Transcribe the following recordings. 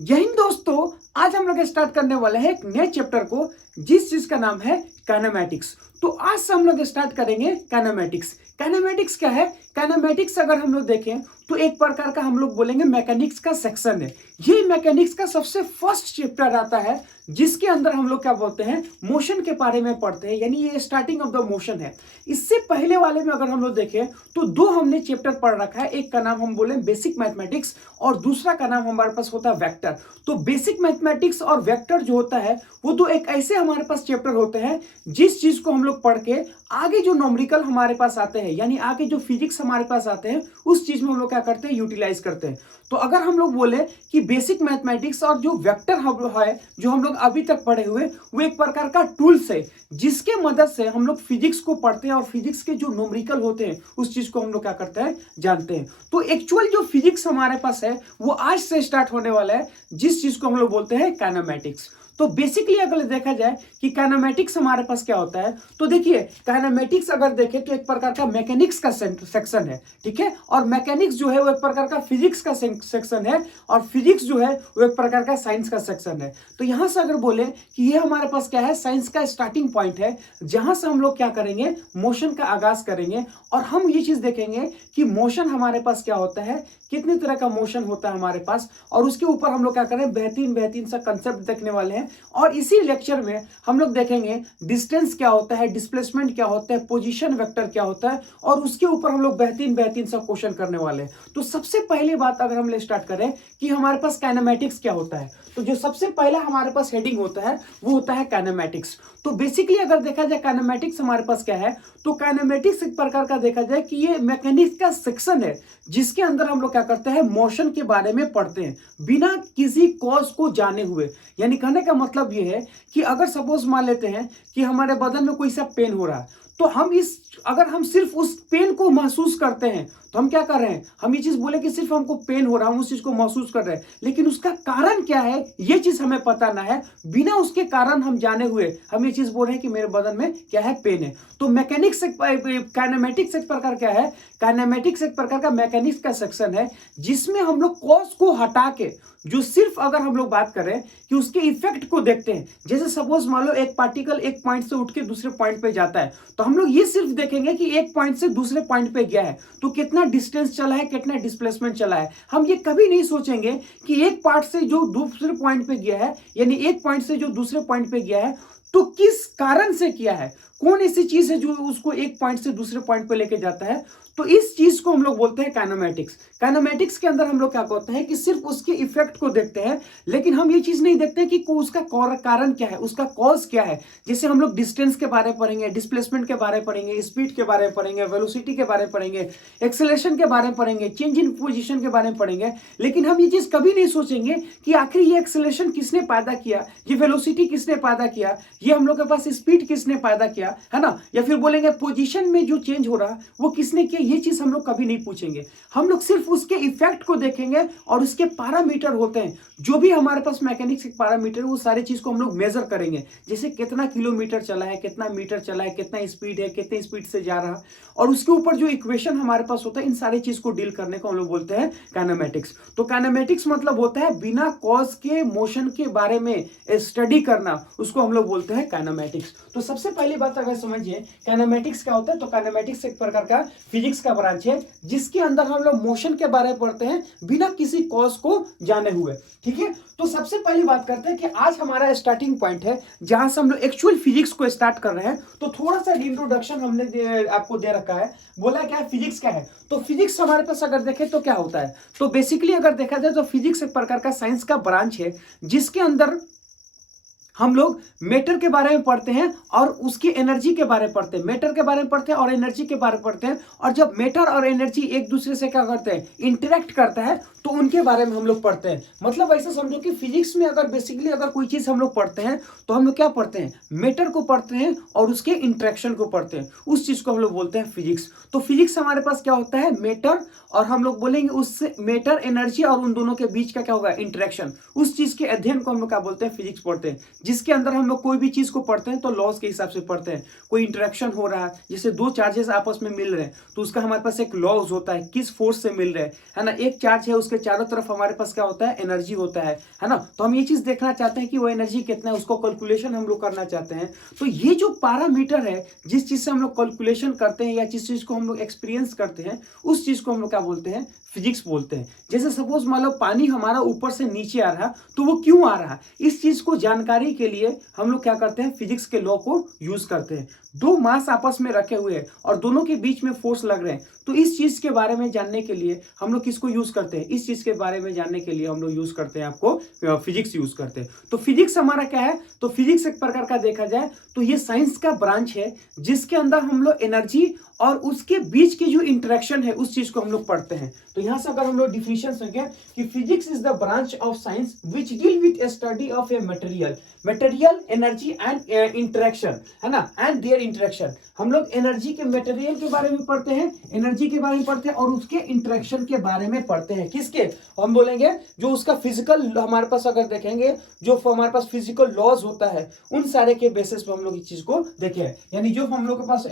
जय हिंद दोस्तों। आज हम लोग स्टार्ट करने वाले हैं एक नए चैप्टर को, जिस चीज का नाम है काइनेमैटिक्स। तो आज से हम लोग स्टार्ट करेंगे काइनेमैटिक्स। काइनेमैटिक्स क्या है? काइनेमैटिक्स अगर हम लोग देखें तो एक प्रकार का हम लोग बोलेंगे मैकेनिक्स का सेक्शन है। ये मैकेनिक्स का सबसे फर्स्ट चैप्टर आता है, जिसके अंदर हम लोग क्या बोलते हैं, मोशन के बारे में पढ़ते हैं, यानी ये स्टार्टिंग ऑफ द मोशन है। इससे पहले वाले में अगर हम लोग देखें तो दो हमने चैप्टर पढ़ रखा है। एक का नाम हम बोले बेसिक मैथमेटिक्स और दूसरा का नाम हमारे पास होता है वेक्टर। तो बेसिक मैथमेटिक्स और वेक्टर जो होता है वो दो एक ऐसे हमारे पास चैप्टर होते हैं जिस चीज को हम लोग पढ़ के आगे जो न्यूमेरिकल हमारे पास आते हैं, यानी आगे जो फिजिक्स हमारे पास आते हैं, उस चीज में हम लोग क्या करते हैं, यूटिलाइज करते हैं। तो अगर हम लोग बोले कि बेसिक मैथमेटिक्स और जो वेक्टर है जो हम लोग अभी तक पढ़े हुए, वो एक प्रकार का टूल्स है जिसके मदद से हम लोग फिजिक्स को पढ़ते हैं और फिजिक्स के जो न्यूमेरिकल होते हैं उस चीज को हम लोग क्या करते हैं, जानते हैं। तो एक्चुअल जो फिजिक्स हमारे पास है वो आज से स्टार्ट होने वाला है, जिस चीज को हम लोग बोलते हैं काइनेमैटिक्स। तो बेसिकली अगर देखा जाए कि काइनेमैटिक्स हमारे पास क्या होता है, तो देखिए काइनेमैटिक्स अगर देखें तो एक प्रकार का मैकेनिक्स का सेक्शन है, ठीक है। और मैकेनिक्स जो है वो एक प्रकार का फिजिक्स का सेक्शन है, और फिजिक्स जो है वो एक प्रकार का साइंस का सेक्शन है। तो यहां से अगर बोले कि ये हमारे पास क्या है, साइंस का स्टार्टिंग पॉइंट है, जहां से हम लोग क्या करेंगे, मोशन का आगाज करेंगे। और हम ये चीज देखेंगे कि मोशन हमारे पास क्या होता है, कितने तरह का मोशन होता है हमारे पास, और उसके ऊपर हम लोग क्या करें, बेहतरीन बेहतरीन सा कंसेप्ट देखने वाले हैं। और इसी लेक्चर में हम लोग देखेंगे डिस्टेंस क्या होता है, डिस्प्लेसमेंट क्या होता है, पोजीशन वेक्टर क्या होता है, और उसके ऊपर हम लोग बेहतरीन बेहतरीन सा क्वेश्चन करने वाले हैं। तो सबसे पहली बात अगर हम स्टार्ट करें कि हमारे पास काइनेमैटिक्स क्या होता है, तो जो सबसे पहला हमारे पास हेडिंग होता है वो होता है काइनेमैटिक्स। तो बेसिकली अगर देखा जाए काइनेमैटिक्स हमारे पास क्या है, तो काइनेमैटिक्स एक प्रकार का देखा जाए कि ये मैकेनिक्स का सेक्शन है, जिसके अंदर हम लोग क्या करते हैं, मोशन के बारे में पढ़ते हैं बिना किसी कॉज को जाने हुए। यानी कहने का मतलब ये है कि अगर सपोज मान लेते हैं कि हमारे बदन में कोई सा पेन हो रहा है, तो अगर हम सिर्फ उस पेन को महसूस करते हैं तो हम क्या कर रहे हैं, हम ये चीज बोले कि सिर्फ हमको पेन हो रहा है, हम उस चीज को महसूस कर रहे हैं, लेकिन उसका कारण क्या है ये चीज हमें पता ना है। बिना उसके कारण हम जाने हुए हम ये चीज बोल रहे हैं कि मेरे बदन में क्या है, पेन है। तो मैकेनिक्स काइनेमैटिक्स एक प्रकार क्या है, काइनेमैटिक्स एक प्रकार का मैकेनिक्स का सेक्शन है, जिसमें हम लोग कॉज को हटा के जो सिर्फ अगर हम लोग बात करें कि उसके इफेक्ट को देखते हैं। जैसे सपोज मान लो एक पार्टिकल एक पॉइंट से उठ के दूसरे पॉइंट पे जाता है, तो हम लोग ये सिर्फ देखेंगे कि एक पॉइंट से दूसरे पॉइंट पे गया है तो कितना डिस्टेंस चला है, कितना डिस्प्लेसमेंट चला है। हम ये कभी नहीं सोचेंगे कि एक पार्ट से जो दूसरे पॉइंट पे गया है, यानी एक पॉइंट से जो दूसरे पॉइंट पे गया है, तो किस कारण से किया है, कौन ऐसी चीज है जो उसको एक पॉइंट से दूसरे पॉइंट पे लेके जाता है। तो इस चीज को हम लोग बोलते हैं काइनेमैटिक्स। काइनेमैटिक्स के अंदर हम लोग क्या करते हैं कि सिर्फ उसके इफेक्ट को देखते हैं, लेकिन हम ये चीज नहीं देखते कि उसका कारण क्या है, उसका कॉज क्या है। जैसे हम लोग डिस्टेंस के बारे में पढ़ेंगे, डिस्प्लेसमेंट के बारे में पढ़ेंगे, स्पीड के बारे में पढ़ेंगे, वेलोसिटी के बारे में पढ़ेंगे, एक्सेलरेशन के बारे में पढ़ेंगे, चेंज इन पोजीशन के बारे में पढ़ेंगे। लेकिन हम ये चीज कभी नहीं सोचेंगे कि आखिर ये एक्सेलरेशन किसने पैदा किया, ये वेलोसिटी किसने पैदा किया, ये हम लोग के पास स्पीड किसने पैदा किया, है ना। या फिर बोलेंगे पोजीशन में जो चेंज हो रहा वो किसने किया, ये चीज हम लोग कभी नहीं पूछेंगे। हम लोग सिर्फ उसके इफेक्ट को देखेंगे, और उसके पैरामीटर होते हैं जो भी हमारे पास मैकेनिक्स के पैरामीटर, वो सारे चीज को हम लोग मेजर करेंगे। जैसे कितना किलोमीटर चला है, कितना मीटर चला है, कितना स्पीड है, कितने स्पीड से जा रहा, और उसके ऊपर जो इक्वेशन हमारे पास होता है, इन सारी चीज को डील करने को हम लोग बोलते हैं काइनेमैटिक्स। तो काइनेमैटिक्स मतलब होता है बिना कॉज के मोशन के बारे में स्टडी करना, उसको हम लोग बोलते हैं काइनेमैटिक्स। तो सबसे पहली बात अगर समझिए काइनेमैटिक्स क्या होता है, तो काइनेमैटिक्स एक प्रकार का फिजिक्स का ब्रांच है, जिसके अंदर हम लोग मोशन के बारे में पढ़ते हैं बिना किसी कॉज को जाने हुए, ठीक है। तो सबसे पहली बात करते हैं कि आज हमारा स्टार्टिंग पॉइंट है जहां से हम लोग एक्चुअल फिजिक्स को स्टार्ट कर रहे हैं। तो थोड़ा सा इंट्रोडक्शन हमने आपको दे रखा है, बोला क्या है, फिजिक्स क्या है। तो फिजिक्स हमारे पास अगर देखें तो क्या होता है, तो बेसिकली अगर देखा जाए तो फिजिक्स एक प्रकार का साइंस का ब्रांच है, जिसके अंदर हम लोग मैटर के बारे में पढ़ते हैं और उसकी एनर्जी के बारे में पढ़ते हैं, मैटर के बारे में पढ़ते हैं और एनर्जी के बारे में पढ़ते हैं। और जब मैटर और एनर्जी एक दूसरे से क्या करते हैं, इंटरेक्ट करता है, तो उनके बारे में हम लोग पढ़ते हैं। मतलब ऐसा समझो कि फिजिक्स में अगर बेसिकली अगर कोई चीज हम लोग पढ़ते हैं तो हम लोग क्या पढ़ते हैं, मैटर को पढ़ते हैं और उसके इंटरेक्शन को पढ़ते हैं, उस चीज को हम लोग बोलते हैं फिजिक्स। तो फिजिक्स हमारे पास क्या होता है, मैटर, और हम लोग बोलेंगे उससे मैटर, एनर्जी और उन दोनों के बीच का क्या होगा, इंटरेक्शन, उस चीज के अध्ययन को हम लोग क्या बोलते हैं, फिजिक्स पढ़ते हैं। जिसके अंदर हम लोग कोई भी चीज को पढ़ते हैं तो लॉज के हिसाब से पढ़ते हैं। कोई इंटरेक्शन हो रहा है, जैसे दो चार्जेस आपस में मिल रहे हैं, तो उसका हमारे पास एक लॉज होता है, किस फोर्स से मिल रहे हैं, है ना। एक चार्ज है उसके उसके चारों तरफ हमारे पास क्या होता है, एनर्जी होता है ना। तो हम ये चीज देखना चाहते हैं कि वो एनर्जी कितना है, उसको कैलकुलेशन हम लोग करना चाहते हैं। तो ये जो पैरामीटर है, जिस चीज से हम लोग कैलकुलेशन करते हैं या जिस चीज को हम लोग एक्सपीरियंस करते हैं, उस चीज को हम लोग क्या बोलते हैं, फिजिक्स बोलते हैं। जैसे सपोज मान लो पानी हमारा ऊपर से नीचे आ रहा, तो वो क्यों आ रहा, इस चीज को जानकारी के लिए हम लोग क्या करते हैं, फिजिक्स के लॉ को यूज करते हैं। दो मास आपस में रखे हुए हैं और दोनों के बीच में फोर्स लग रहे हैं, तो इस चीज के बारे में जानने के लिए हम लोग किसको यूज करते हैं, इस चीज के बारे में जानने के लिए हम लोग यूज करते हैं, आपको फिजिक्स यूज करते हैं। तो फिजिक्स हमारा क्या है, तो फिजिक्स एक प्रकार का देखा जाए तो ये साइंस का ब्रांच है जिसके अंदर हम लोग एनर्जी और उसके बीच की जो इंटरेक्शन है उस चीज को हम लोग पढ़ते हैं। तो यहां से अगर हम लोग डिफिनेशन सुनेंगे कि physics is the branch of science which deal with study of a material energy and interaction, है ना, एंड देयर इंटरेक्शन। हम लोग एनर्जी के मटेरियल के बारे में पढ़ते हैं, एनर्जी के बारे में पढ़ते हैं और उसके इंटरेक्शन के बारे में पढ़ते हैं। किसके, हम बोलेंगे जो उसका फिजिकल हमारे पास अगर देखेंगे, जो हमारे पास फिजिकल लॉज होता है, उन सारे के बेसिस पे हम लोग इस चीज को देखें। यानी जो हम लोग के पास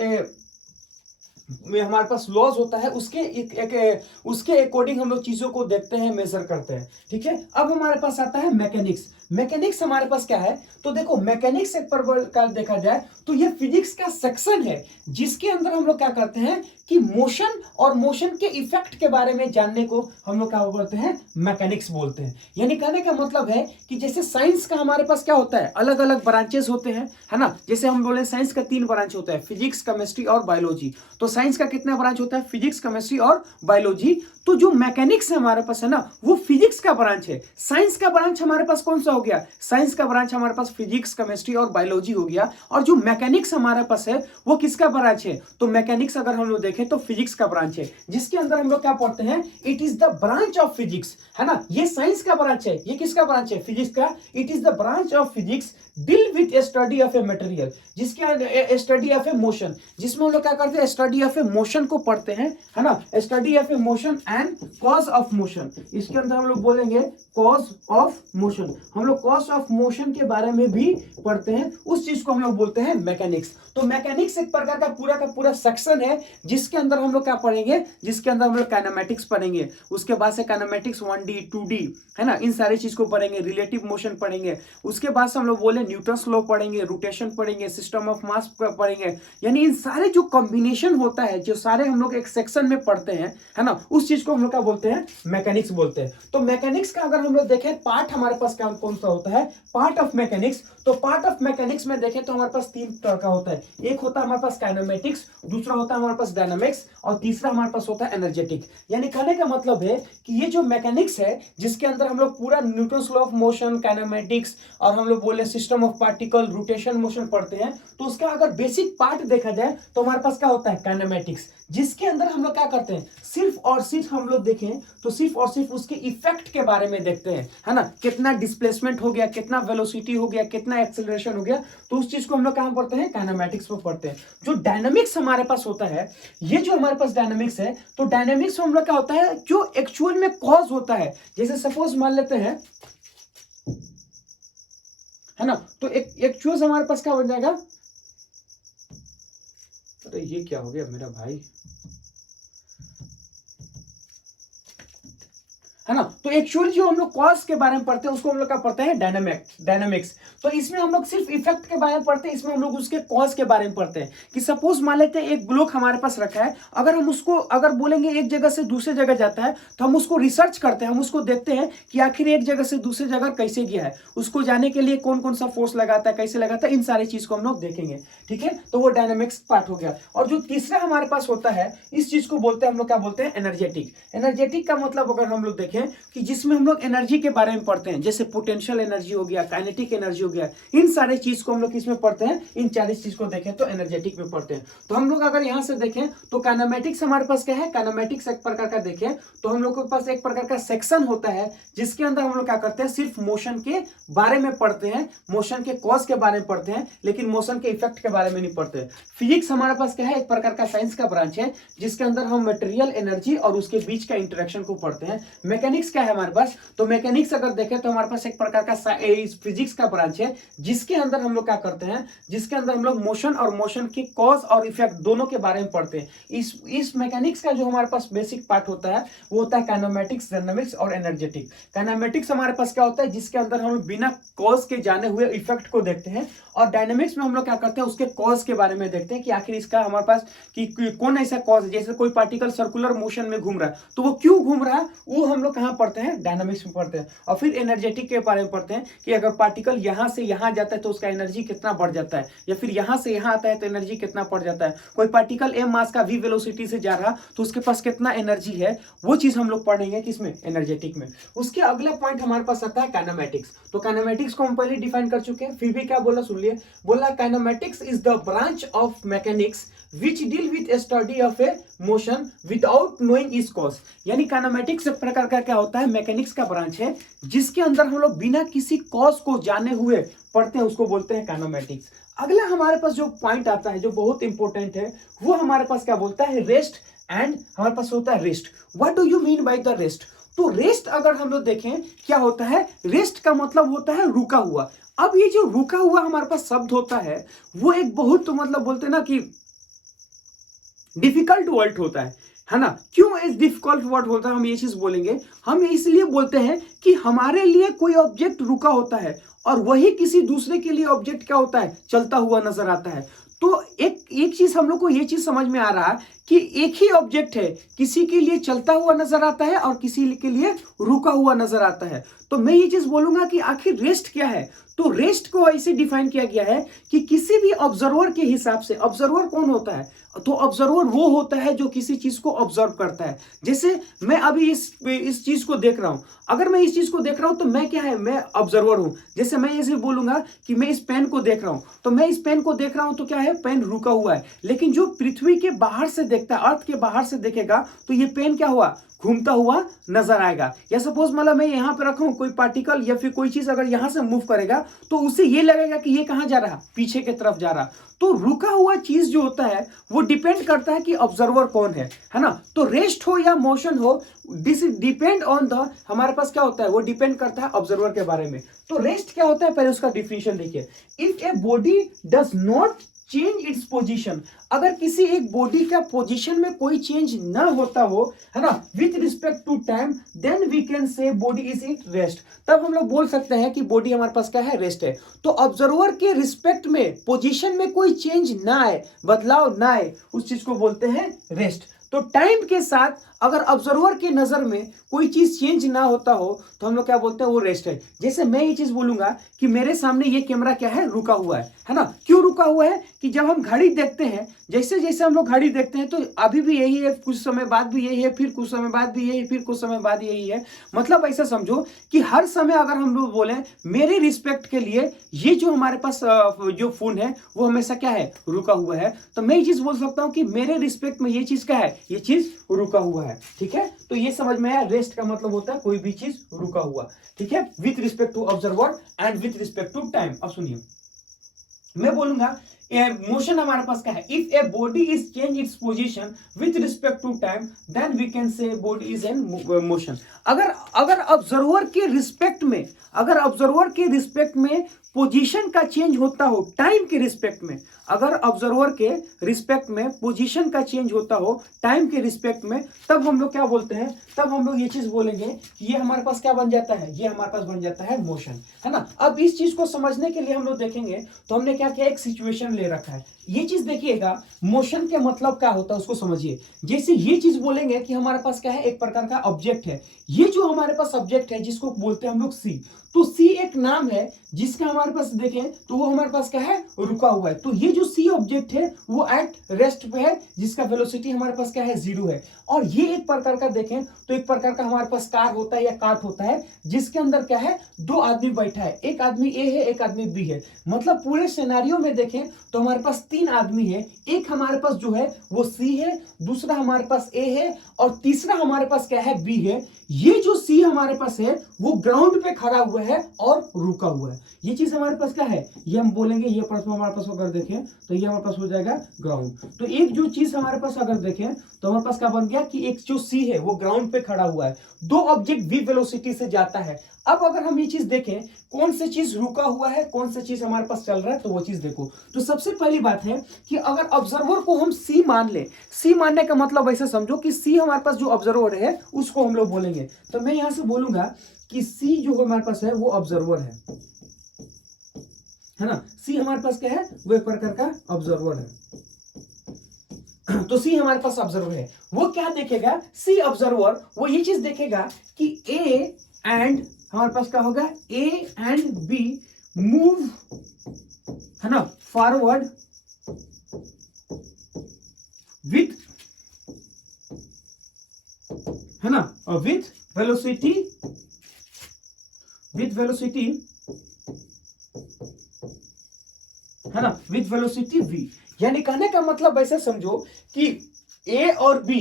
हमारे पास लॉज होता है, उसके अकॉर्डिंग हम लोग चीजों को देखते हैं, मेजर करते हैं। ठीक है, अब हमारे पास आता है मैकेनिक्स। मैकेनिक्स हमारे पास क्या है, तो देखो मैकेनिक्स एक प्रकार देखा जाए तो ये फिजिक्स का सेक्शन है जिसके अंदर हम लोग क्या करते हैं कि मोशन और मोशन के इफेक्ट के बारे में जानने को हम लोग क्या बोलते हैं, मैकेनिक्स बोलते हैं। यानी कहने का मतलब है कि जैसे साइंस का हमारे पास क्या होता है, अलग अलग ब्रांचेस होते हैं, है ना। जैसे हम बोले साइंस का 3 ब्रांच होता है, फिजिक्स, केमिस्ट्री और बायोलॉजी। तो साइंस का कितना ब्रांच होता है, फिजिक्स, केमिस्ट्री और बायोलॉजी। तो जो मैकेनिक्स हमारे पास है ना, वो फिजिक्स का ब्रांच है। साइंस का ब्रांच हमारे पास कौन सा हो गया, साइंस का ब्रांच हमारे पास फिजिक्स, केमिस्ट्री और बायोलॉजी हो गया। और जो मैकेनिक्स हमारे पास है वो किसका ब्रांच है, तो मैकेनिक्स अगर हम लोग देखें तो फिजिक्स का ब्रांच है, जिसके अंदर हम लोग क्या पढ़ते हैं, it is the branch of physics, है ना। ये साइंस का ब्रांच है, ये किसका ब्रांच है, फिजिक्स का। It is the branch of physics deal with study of a material, जिसके स्टडी ऑफ ए मोशन, जिसमें हम लोग क्या करते हैं, स्टडी ऑफ ए मोशन को पढ़ते हैं, है ना, study of A motion and cause of motion. इसके अंदर हम लोग बोलेंगे कॉज ऑफ मोशन, हम लोग कॉज ऑफ मोशन के बारे में भी पढ़ते हैं, उस चीज को हम लोग बोलते हैं मैकेनिक्स। तो मैकेनिक्स एक प्रकार का पूरा सेक्शन है जिसके अंदर हम लोग क्या पढ़ेंगे, जिसके अंदर हम लोग काइनेमैटिक्स पढ़ेंगे, उसके बाद से काइनेमैटिक्स 1D 2D, है ना, इन सारी चीज को पढ़ेंगे, रिलेटिव मोशन पढ़ेंगे, उसके बाद से हम लोग बोले न्यूटन्स लॉ पढ़ेंगे, रोटेशन पढ़ेंगे, सिस्टम ऑफ मास पढ़ेंगे। यानी इन सारे जो कॉम्बिनेशन होता है, जो सारे हम लोग एक सेक्शन में पढ़ते हैं, है ना, उस चीज को हम लोग क्या बोलते हैं, मैकेनिक्स बोलते हैं। तो मैकेनिक्स का अगर हम लोग देखें पार्ट हमारे पास कौन सा होता है, पार्ट ऑफ मैकेनिक्स। तो पार्ट ऑफ मैकेनिक्स में देखें तो हमारे पास 3 तरह का होता है। एक होता है हमारे पास काइनेमेटिक्स, दूसरा होता है हमारे पास डायनामिक्स और तीसरा हमारे पास होता है एनर्जेटिक। यानी कहने का मतलब है कि ये जो मैकेनिक्स है जिसके अंदर हम लोग पूरा Newton's law of motion, kinematics और हम लोग बोले system of particle, rotation motion पढ़ते हैं, तो उसका अगर बेसिक पार्ट देखा जाए तो हमारे पास क्या होता है, काइनेमेटिक्स, जिसके अंदर हम लोग क्या करते हैं, सिर्फ और सिर्फ हम लोग देखें तो सिर्फ और सिर्फ उसके इफेक्ट के बारे में देखते हैं, है ना, कितना डिस्प्लेसमेंट हो गया, कितना वेलोसिटी हो गया, कितना एक्सेलरेशन हो गया, तो उस चीज को हम लोग कहां पढ़ते हैं, काइनेमैटिक्स में पढ़ते हैं। जो डायनामिक्स हमारे पास होता है, ये जो हमारे पास डायनामिक्स है, तो डायनामिक्स में हम लोग क्या होता है, जो एक्चुअल में कॉज होता है, जैसे सपोज मान लेते हैं, है ना, तो एक्चुअल हमारे पास क्या बन जाएगा, अरे ये क्या हो गया मेरा भाई, है ना। तो एक्चुअली जो हम लोग कॉज के बारे में पढ़ते हैं उसको हम लोग क्या पढ़ते हैं, डायनामिक्स। तो इसमें हम लोग सिर्फ इफेक्ट के बारे में पढ़ते हैं, इसमें हम लोग उसके कॉज के बारे में पढ़ते हैं। कि सपोज मान लेते हैं एक ब्लॉक हमारे पास रखा है, अगर हम उसको अगर बोलेंगे एक जगह से दूसरे जगह जाता है, तो हम उसको रिसर्च करते हैं, हम उसको देखते हैं कि आखिर एक जगह से दूसरी जगह कैसे गया है, उसको जाने के लिए कौन कौन सा फोर्स लगाता है, कैसे लगाता है, इन सारी चीज को हम लोग देखेंगे। ठीक है, तो वो डायनामिक्स पार्ट हो गया। और जो तीसरा हमारे पास होता है, इस चीज को बोलते हैं हम लोग क्या बोलते हैं, एनर्जेटिक। एनर्जेटिक का मतलब अगर हम लोग देखें कि जिसमें हम लोग एनर्जी के बारे में पढ़ते हैं, जैसे पोटेंशियल एनर्जी हो गया, काइनेटिक एनर्जी हो गया, इन सारे चीज को हम लोग किसमें पढ़ते हैं, इन 40 चीज को देखें तो एनर्जेटिक में पढ़ते हैं। तो हम लोग अगर यहां से देखें तो काइनेमैटिक्स हमारे पास क्या है, काइनेमैटिक्स एक प्रकार का देखें तो हम लोग के पास एक प्रकार का सेक्शन होता है जिसके अंदर हम लोग क्या करते हैं, सिर्फ मोशन के बारे में पढ़ते हैं, मोशन के कॉज के बारे में पढ़ते हैं, लेकिन मोशन के इफेक्ट के बारे में नहीं पढ़ते। फिजिक्स हमारे पास क्या है, एक प्रकार का साइंस का ब्रांच है जिसके अंदर हम मटेरियल, एनर्जी और उसके बीच का इंटरेक्शन को पढ़ते हैं। मैकेनिक्स क्या है हमारे पास, तो मैकेनिक्स अगर देखें तो हमारे पास एक प्रकार का फिजिक्स का ब्रांच है, जिसके अंदर हम लोग क्या करते हैं, जिसके अंदर हम लोग मोशन और मोशन के कॉज और इफेक्ट दोनों के बारे में पढ़ते हैं। इस मैकेनिक्स का जो हमारे पास बेसिक पार्ट होता है वो होता है काइनेमैटिक्स, डायनामिक्स और एनर्जेटिक। काइनेमैटिक्स हमारे पास क्या होता है, जिसके अंदर हम बिना कॉज के जाने हुए इफेक्ट को देखते हैं, और डायनामिक्स में हम लोग क्या करते हैं, उसके कॉज के बारे में देखते हैं कि आखिर इसका हमारे पास कि कौन ऐसा कॉज है, जैसे कोई पार्टिकल सर्कुलर मोशन में घूम रहा है तो वो क्यों घूम रहा है, वो हम लोग कहाँ पढ़ते हैं, डायनामिक्स में पढ़ते हैं। और फिर एनर्जेटिक के बारे में पढ़ते हैं कि अगर पार्टिकल यहां से यहां जाता है तो उसका एनर्जी कितना बढ़ जाता है, या फिर यहां से यहां आता है तो एनर्जी कितना बढ़ जाता है। कोई पार्टिकल m मास का v वेलोसिटी से जा रहा तो उसके पास कितना एनर्जी है, वो चीज हम लोग पढ़ेंगे किसमें, एनर्जेटिक में। उसके अगला पॉइंट हमारे पास आता है काइनेमैटिक्स। तो काइनेमैटिक्स को हम पहले डिफाइन कर चुके हैं, फिर भी क्या बोला सुन लिए, बोला kinematics is the branch of mechanics which deal with a study of a motion without knowing its cause। यानी काइनेमैटिक्स एक प्रकार का क्या होता है, मैकेनिक्स का ब्रांच है, जिसके अंदर हम लोग बिना किसी कॉज को जाने हुए पढ़ते हैं, उसको बोलते हैं काइनेमैटिक्स। अगला हमारे पास जो पॉइंट आता है जो बहुत इंपॉर्टेंट है, वो हमारे पास क्या बोलता है, रेस्ट एंड हमारे पास होता है rest. What do you mean by the rest? तो रेस्ट अगर हम लोग देखें क्या होता है, रेस्ट का मतलब होता है रुका हुआ। अब ये जो रुका हुआ हमारे पास शब्द होता है, वो एक बहुत मतलब बोलते हैं ना कि डिफिकल्ट वर्ड होता है ना। क्यों इस डिफिकल्ट वर्ड होता है, हम ये चीज बोलेंगे। हम इसलिए बोलते हैं कि हमारे लिए कोई ऑब्जेक्ट रुका होता है और वही किसी दूसरे के लिए ऑब्जेक्ट क्या होता है, चलता हुआ नजर आता है। तो एक चीज हम लोग को ये चीज समझ में आ रहा है कि एक ही ऑब्जेक्ट है, किसी के लिए चलता हुआ नजर आता है और किसी के लिए रुका हुआ नजर आता है। तो मैं ये चीज बोलूंगा कि आखिर रेस्ट क्या है। तो रेस्ट को ऐसे डिफाइन किया गया है कि किसी भी ऑब्जर्वर के हिसाब से, ऑब्जर्वर कौन होता है, तो ऑब्जर्वर वो होता है जो किसी चीज को ऑब्जर्व करता है। जैसे मैं अभी इस चीज को देख रहा हूं, अगर मैं इस चीज को देख रहा हूं तो मैं क्या है, मैं ऑब्जर्वर हूं। जैसे मैं ऐसे बोलूंगा कि मैं इस पेन को देख रहा हूं, तो मैं इस पेन को देख रहा हूं तो क्या है, पेन रुका हुआ है। लेकिन जो पृथ्वी के बाहर से देखता है, अर्थ के बाहर से देखेगा, तो ये पेन क्या हुआ, घूमता हुआ नजर आएगा। या सपोज मतलब मैं यहां पे रखा हूं, कोई पार्टिकल या फिर कोई चीज अगर यहां से मूव करेगा तो उसे ये लगेगा कि ये कहां जा रहा, पीछे की तरफ जा रहा। तो रुका हुआ चीज जो होता है वो डिपेंड करता है कि ऑब्जर्वर कौन है ना। तो रेस्ट हो या मोशन हो, दिस डिपेंड ऑन द, हमारे पास क्या होता है, वो डिपेंड करता है ऑब्जर्वर के बारे में। तो रेस्ट क्या होता है, पहले उसका डिफिनेशन देखिए। If a body does not change its position, अगर किसी एक बॉडी का पोजीशन में कोई चेंज ना होता हो, है ना, with respect to time, then we can say body is in rest. तब हम लोग बोल सकते हैं कि बॉडी हमारे पास क्या है, रेस्ट है। तो ऑब्जर्वर के रिस्पेक्ट में पोजीशन में कोई चेंज ना आए, बदलाव ना आए, उस चीज को बोलते हैं रेस्ट। तो टाइम के साथ अगर ऑब्जर्वर के नजर में कोई चीज चेंज ना होता हो तो हम लोग क्या बोलते हैं, वो रेस्ट है। जैसे मैं ये चीज बोलूंगा कि मेरे सामने ये कैमरा क्या है, रुका हुआ है ना। क्यों रुका हुआ है, कि जब हम घड़ी देखते हैं, जैसे जैसे हम लोग घड़ी देखते हैं तो अभी भी यही है, कुछ समय बाद भी यही है, फिर कुछ समय बाद भी यही, फिर कुछ समय बाद यही है। मतलब ऐसा समझो कि हर समय अगर हम लोग बोले मेरे रिस्पेक्ट के लिए, ये जो हमारे पास जो फोन है वो हमेशा क्या है, रुका हुआ है। तो मैं ये चीज बोल सकता हूं कि मेरे रिस्पेक्ट में ये चीज क्या है, ये चीज रुका हुआ है। ठीक है, तो ये समझ में आया, रेस्ट का मतलब होता है कोई भी चीज रुका हुआ। ठीक है, with respect to observer and with respect to time. अब सुनिए, मैं बोलूंगा मोशन हमारे पास क्या है, if a body is change its position with respect to time, then we can say body is in motion. अगर ऑब्जर्वर के रिस्पेक्ट में, अगर ऑब्जर्वर के रिस्पेक्ट में पोजीशन का चेंज होता हो, टाइम के रिस्पेक्ट में, अगर ऑब्जर्वर के रिस्पेक्ट में पोजीशन का चेंज होता हो टाइम के रिस्पेक्ट में, तब हम लोग क्या बोलते हैं, तब हम लोग ये चीज बोलेंगे कि ये हमारे पास क्या बन जाता है, ये हमारे पास बन जाता है मोशन, है ना। अब इस चीज को समझने के लिए हम लोग देखेंगे तो हमने क्या किया, एक सिचुएशन ले रखा है। ये चीज देखिएगा, मोशन के मतलब क्या होता है उसको समझिए। जैसे ये चीज बोलेंगे कि हमारे पास क्या है, एक प्रकार का ऑब्जेक्ट है। ये जो हमारे पास ऑब्जेक्ट है जिसको बोलते हैं हम लोग सी, तो सी एक नाम है जिसका हमारे पास देखें तो वो हमारे पास क्या है, रुका हुआ है। तो ये जो सी ऑब्जेक्ट है वो एट रेस्ट पे है, जिसका वेलोसिटी हमारे पास क्या है, 0 है। और ये एक प्रकार का देखें तो एक प्रकार का हमारे पास कार होता है या कार्ट होता है, जिसके अंदर क्या है, 2 आदमी बैठा है, एक आदमी ए है, एक आदमी बी है। मतलब पूरे सिनेरियो में देखें तो हमारे पास तीन आदमी है, एक हमारे पास जो है वो सी है, दूसरा हमारे पास ए है और तीसरा हमारे पास क्या है, बी है। ये जो सी हमारे पास है वो ग्राउंड पे खड़ा हुआ है और रुका हुआ है। ये चीज हमारे पास क्या है, ये हम बोलेंगे, ये प्रश्न हमारे पास अगर देखें तो ये हमारे पास हो जाएगा ग्राउंड। तो एक जो चीज हमारे पास अगर देखें तो हमारे पास क्या बन गया कि एक जो सी है वो ग्राउंड पे खड़ा हुआ है, दो ऑब्जेक्ट v वेलोसिटी से जाता है। अब अगर हम ये चीज देखें कौन सी चीज रुका हुआ है, कौन सी चीज हमारे पास चल रहा है, तो वो चीज देखो। तो सबसे पहली बात है कि अगर ऑब्जर्वर को हम सी मान ले, सी मानने का मतलब ऐसे समझो कि सी हमारे पास जो ऑब्जर्वर है उसको हम लोग बोलेंगे। तो मैं यहां से बोलूंगा कि सी जो हमारे पास है वो ऑब्जर्वर है ना। सी हमारे पास क्या है, वो एक प्रकार का ऑब्जर्वर है। तो सी हमारे पास ऑब्जर्वर है, वो क्या देखेगा, सी ऑब्जर्वर वो ये चीज देखेगा कि ए एंड हमारे पास क्या होगा, ए एंड बी मूव, है ना, फॉरवर्ड विथ, है ना, विथ वेलोसिटी है ना, विथ वेलोसिटी v। यानी कहने का मतलब ऐसे समझो कि a और b,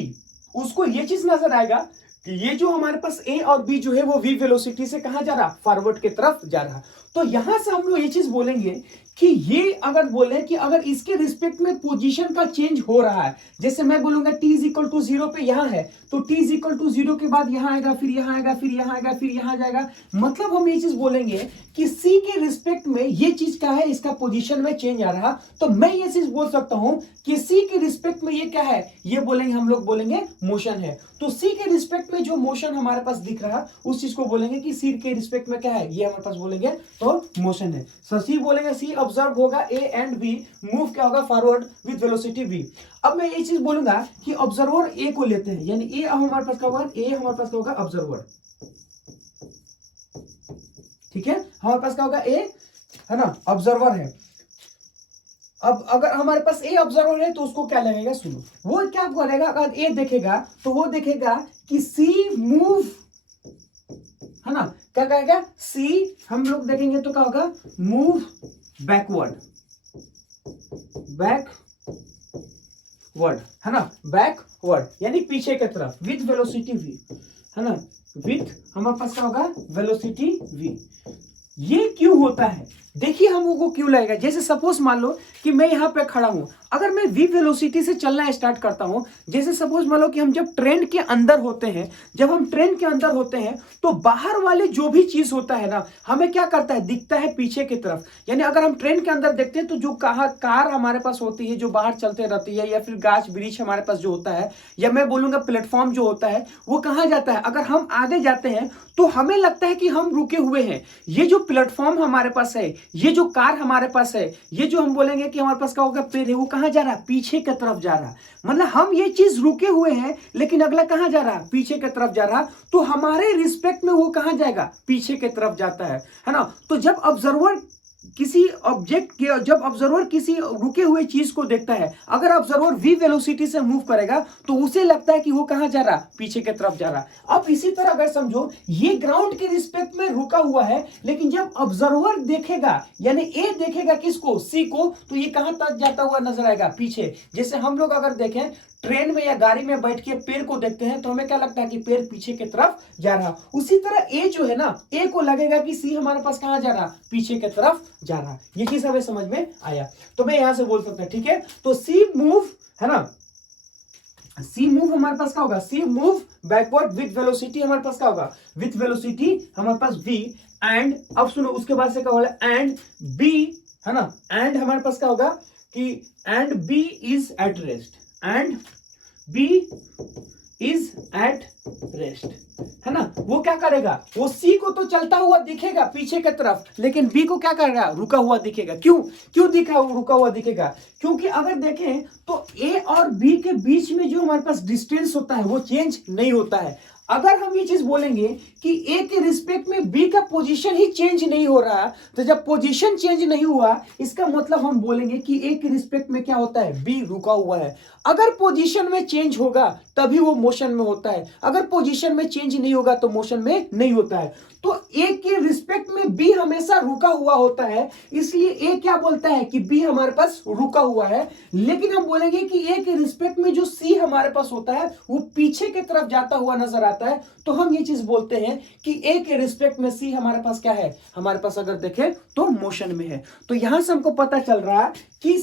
उसको ये चीज नजर आएगा कि ये जो हमारे पास a और b जो है वो v वेलोसिटी से कहां जा रहा, फॉरवर्ड की तरफ जा रहा। तो यहां से हम लोग ये चीज बोलेंगे कि ये अगर बोले कि अगर इसके रिस्पेक्ट में पोजीशन का चेंज हो रहा है, जैसे मैं बोलूंगा t इज इक्वल टू 0 पे यहां है, तो t इज इक्वल टू 0 के बाद यहां आएगा, फिर यहां आएगा, फिर यहां आएगा, फिर यहां जाएगा। मतलब हम ये चीज बोलेंगे कि c के रिस्पेक्ट में ये चीज क्या है, इसका पोजीशन में चेंज आ रहा। तो मैं ये चीज बोल सकता हूं कि c के रिस्पेक्ट में ये क्या है, ये बोलेंगे, हम लोग बोलेंगे मोशन है। तो c के रिस्पेक्ट में जो मोशन हमारे पास दिख रहा उस चीज को बोलेंगे कि c के रिस्पेक्ट में क्या है, ये हमारे पास बोलेंगे तो मोशन है। सो c बोलेंगे, c ऑब्जर्व होगा, a एंड b मूव क्या होगा, फॉरवर्ड विद वेलोसिटी v। अब मैं ये चीज बोलूंगा कि ऑब्जर्वर a को लेते हैं, यानी a हमारे पास क्या होगा, a हमारे पास क्या होगा, ऑब्जर्वर, ठीक है, हमारे पास क्या होगा, a, है ना, ऑब्जर्वर है। अब अगर हमारे पास ए ऑब्जर्वर है तो उसको क्या लगेगा, सुनो, वो क्या करेगा, अगर ए देखेगा तो वो देखेगा कि सी मूव, है ना, क्या कहेगा, सी हम लोग देखेंगे तो क्या होगा, मूव बैकवर्ड, है ना, बैकवर्ड यानी पीछे की तरफ विथ वेलोसिटी v, है ना, विथ हमारे पास क्या होगा, वेलोसिटी v। ये क्यों होता है, देखिए हम लोगों को क्यों लगेगा। जैसे सपोज मान लो कि मैं यहां पे खड़ा हूं, अगर मैं v वेलोसिटी से चलना स्टार्ट करता हूं, जैसे सपोज मान लो कि हम जब ट्रेन के अंदर होते हैं, जब हम ट्रेन के अंदर होते हैं तो बाहर वाले जो भी चीज होता है ना, हमें क्या करता है, दिखता है पीछे की तरफ। यानी अगर हम ट्रेन के अंदर देखते हैं तो जो कार हमारे पास होती है जो बाहर चलते रहती है, या फिर गाछ वृक्ष हमारे पास जो होता है, या मैं बोलूंगा प्लेटफॉर्म जो होता है वो कहां जाता है, अगर हम आगे जाते हैं तो हमें लगता है कि हम रुके हुए हैं। ये जो प्लेटफॉर्म हमारे पास है, ये जो कार हमारे पास है, ये जो हम बोलेंगे कि हमारे पास क्या होगा, पेड़ है, वो कहां जा रहा है, पीछे की तरफ जा रहा। मतलब हम ये चीज रुके हुए हैं लेकिन अगला कहां जा रहा, पीछे की तरफ जा रहा। तो हमारे रिस्पेक्ट में वो कहां जाएगा, पीछे की तरफ जाता है ना। तो जब ऑब्जर्वर किसी ऑब्जेक्ट के, जब ऑब्जर्वर किसी रुके हुए चीज को देखता है, अगर ऑब्जर्वर v वेलोसिटी से मूव करेगा तो उसे लगता है कि वो कहां जा रहा, पीछे की तरफ जा रहा। अब इसी तरह अगर समझो ये ग्राउंड के रिस्पेक्ट में रुका हुआ है, लेकिन जब ऑब्जर्वर देखेगा, यानी ए देखेगा किसको, सी को, तो ये कहां तक जाता हुआ नजर आएगा, पीछे। जैसे हम लोग अगर देखें ट्रेन में या गाड़ी में बैठ के पेड़ को देखते हैं तो हमें क्या लगता है कि पेड़ पीछे की तरफ जा रहा। उसी तरह ए जो है ना, ए को लगेगा कि सी हमारे पास कहां जा रहा, पीछे की तरफ जा रहा। ये चीज हमें समझ में आया, तो मैं यहां से बोल सकता हूं, ठीक है। तो सी मूव, है ना, सी मूव हमारे पास क्या होगा, सी मूव बैकवर्ड विथ वेलोसिटी हमारे पास क्या होगा, विथ वेलोसिटी हमारे पास v। एंड अब सुनो उसके बाद से क्या होगा, एंड b, है ना, एंड हमारे पास क्या होगा कि and b is at rest, and b is at rest, है ना। वो क्या करेगा, वो C को तो चलता हुआ दिखेगा पीछे की तरफ, लेकिन B को क्या करेगा, रुका हुआ दिखेगा। क्यों दिखा रुका हुआ दिखेगा, क्योंकि अगर देखें तो A और B के बीच में जो हमारे पास डिस्टेंस होता है वो चेंज नहीं होता है। अगर हम ये चीज बोलेंगे कि A के रिस्पेक्ट में B का पोजीशन ही चेंज नहीं हो रहा, तो जब पोजीशन चेंज नहीं हुआ इसका मतलब हम बोलेंगे कि A के रिस्पेक्ट में क्या होता है, B रुका हुआ है। अगर पोजीशन में चेंज होगा तभी वो मोशन में होता है, अगर पोजीशन में चेंज नहीं होगा तो मोशन में नहीं होता है। तो A के रिस्पेक्ट में B हमेशा हमेशा रुका हुआ होता है, इसलिए ए क्या बोलता है कि बी हमारे पास रुका हुआ है। लेकिन हम बोलेंगे कि ए के रिस्पेक्ट में जो सी हमारे पास होता है वो पीछे की तरफ जाता हुआ नजर आता है, तो हम ये चीज बोलते हैं कि ए के रिस्पेक्ट में सी हमारे पास क्या है, हमारे पास अगर देखें तो मोशन में है। तो यहां से हमको पता चल रहा है कि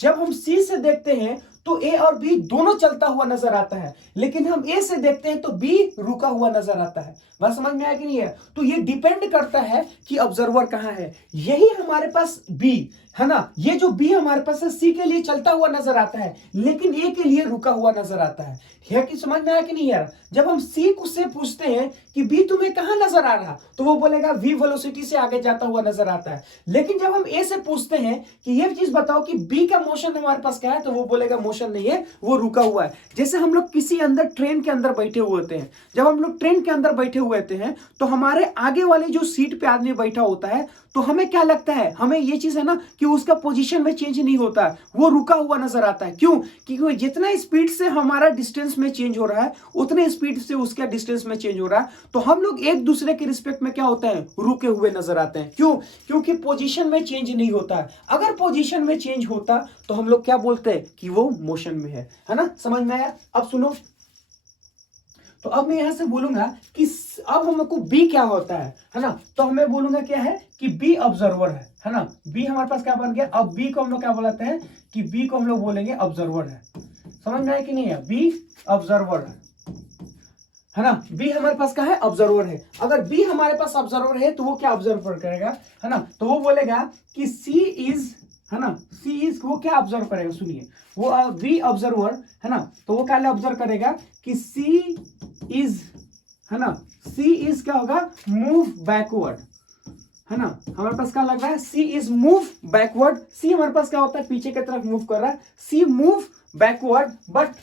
जब हम सी से देखते हैं तो ए और बी दोनों चलता हुआ नजर आता है, लेकिन हम ए से देखते हैं तो बी रुका हुआ नजर आता है। बात समझ में आया कि नहीं है? तो ये डिपेंड करता है कि ऑब्जर्वर कहां है। यही हमारे पास बी है ना, ये जो बी हमारे पास है सी के लिए चलता हुआ नजर आता है, लेकिन ए के लिए रुका हुआ नजर आता है। यह कि समझ में आया कि नहीं यार? जब हम सी को से पूछते हैं कि बी तुम्हें कहां नजर आ रहा, तो वो बोलेगा वी वेलोसिटी से आगे जाता हुआ नजर आता है। लेकिन जब हम ए से पूछते हैं कि ये चीज बताओ कि बी का मोशन हमारे पास क्या है, तो वो बोलेगा मोशन नहीं है, वो रुका हुआ है। जैसे हम लोग किसी अंदर ट्रेन के अंदर बैठे हुए होते हैं, जब हम लोग ट्रेन के अंदर बैठे हुए होते हैं तो हमारे आगे वाले जो सीट पे आदमी बैठा होता है, तो हमें क्या लगता है, हमें ये चीज है ना कि उसका पोजीशन में चेंज नहीं होता है, वो रुका हुआ नजर आता है। क्यों? क्योंकि जितना स्पीड से हमारा डिस्टेंस में चेंज हो रहा है उतने स्पीड से उसका डिस्टेंस में चेंज हो रहा है, तो हम लोग एक दूसरे के रिस्पेक्ट में क्या होता है, रुके हुए नजर आते हैं। क्यों? क्योंकि पोजीशन में चेंज नहीं होता है। अगर पोजीशन में चेंज होता तो हम लोग क्या बोलते हैं कि वो मोशन में है ना? समझ में आया? अब सुनो, तो अब मैं यहां से बोलूंगा कि अब हमको बी क्या होता है ना, तो हमें बोलूंगा क्या है कि बी ऑब्जर्वर है ना। बी हमारे पास क्या बन गया, अब बी को हम लोग क्या बोलते हैं कि बी को हम लोग बोलेंगे ऑब्जर्वर है। समझ में आया कि नहीं है? बी ऑब्जर्वर है ना, बी हमारे पास क्या है, ऑब्जर्वर है। अगर बी हमारे पास ऑब्जर्वर है तो वो क्या ऑब्जर्व करेगा, है ना, तो वो बोलेगा कि सी इज, है ना, सी इज, वो क्या ऑब्जर्व करेगा, सुनिए, वो बी ऑब्जर्वर है ना, तो वो क्या ऑब्जर्व करेगा कि सी इज, है ना, सी इज क्या होगा, मूव बैकवर्ड, है ना। हमारे पास क्या लग रहा है, सी इज मूव बैकवर्ड। सी हमारे पास क्या होता है, पीछे की तरफ मूव कर रहा है, सी मूव बैकवर्ड, बट,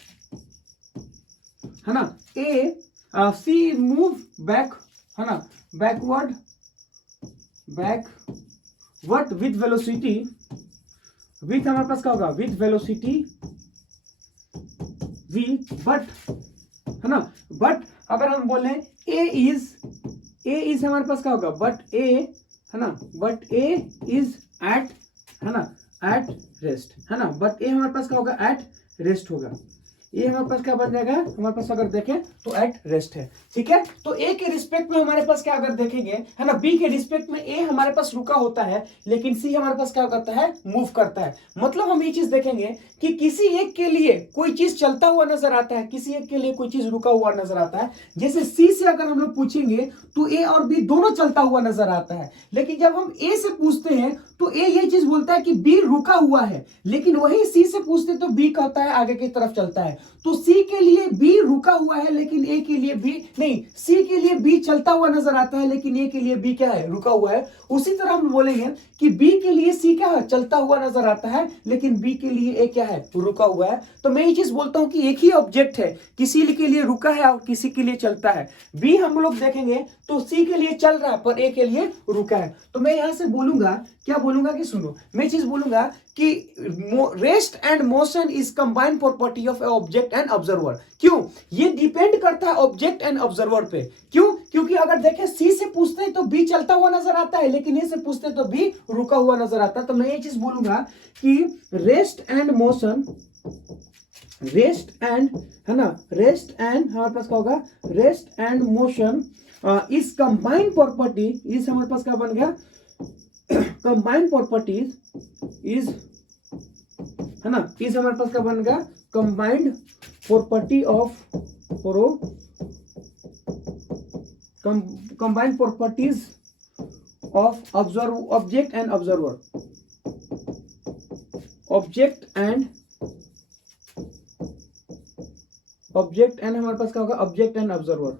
है ना, ए सी मूव बैक, है ना, backward, backward with velocity, with हमारे पास क्या होगा, विथ वेलोसिटी वी, बट, है ना, बट अगर हम बोले ए इज हमारे पास क्या होगा, बट ए, है ना, बट ए इज एट, है ना, एट रेस्ट, है ना, बट ए हमारे पास क्या होगा, एट रेस्ट होगा। ये हमारे पास क्या बन जाएगा, हमारे पास अगर देखें तो एट रेस्ट है, ठीक है। तो ए के रिस्पेक्ट में हमारे पास क्या अगर देखेंगे, है ना, बी के रिस्पेक्ट में ए हमारे पास रुका होता है, लेकिन सी हमारे पास क्या करता है, मूव करता है। मतलब हम ये चीज देखेंगे कि किसी एक के लिए कोई चीज चलता हुआ नजर आता है, किसी एक के लिए कोई चीज रुका हुआ नजर आता है। जैसे सी से अगर हम लोग पूछेंगे तो ए और बी दोनों चलता हुआ नजर आता है, लेकिन जब हम ए से पूछते हैं तो ए ये चीज बोलता है कि बी रुका हुआ है, लेकिन वही सी से पूछते तो बी कहता है आगे की तरफ चलता है। तो सी के लिए बी रुका हुआ है, लेकिन ए के लिए बी नहीं, सी के लिए बी चलता हुआ नजर आता है, लेकिन ए के लिए बी क्या है, रुका हुआ है। उसी तरह हम बोलेंगे कि बी के लिए सी क्या है, चलता हुआ नजर आता है, लेकिन बी के लिए ए क्या है, रुका हुआ है। तो मैं ये चीज बोलता हूं कि एक ही ऑब्जेक्ट है, किसी के लिए रुका है और किसी के लिए चलता है। बी हम लोग देखेंगे तो सी के लिए चल रहा है पर ए के लिए रुका है। तो मैं यहां से बोलूंगा, क्या बोलूंगा कि सुनो, मैं चीज बोलूंगा कि rest and motion is combined property of object and observer. क्यों? ये डिपेंड करता है ऑब्जेक्ट एंड ऑब्जर्वर पे। क्यों? क्योंकि अगर देखें सी से पूछते हैं तो बी चलता हुआ नजर आता है, लेकिन ए से पूछते हैं तो बी रुका हुआ नजर आता है। तो मैं ये चीज बोलूंगा कि rest and motion, rest and, है ना, रेस्ट एंड हमारे पास क्या होगा, rest and motion is combined property, इस हमारे पास क्या बन गया, कंबाइंड प्रॉपर्टीज इज, है ना, इस हमारे पास क्या बन गया, combined property of combined properties of object and observer, object and हमारे पास क्या होगा, object and observer,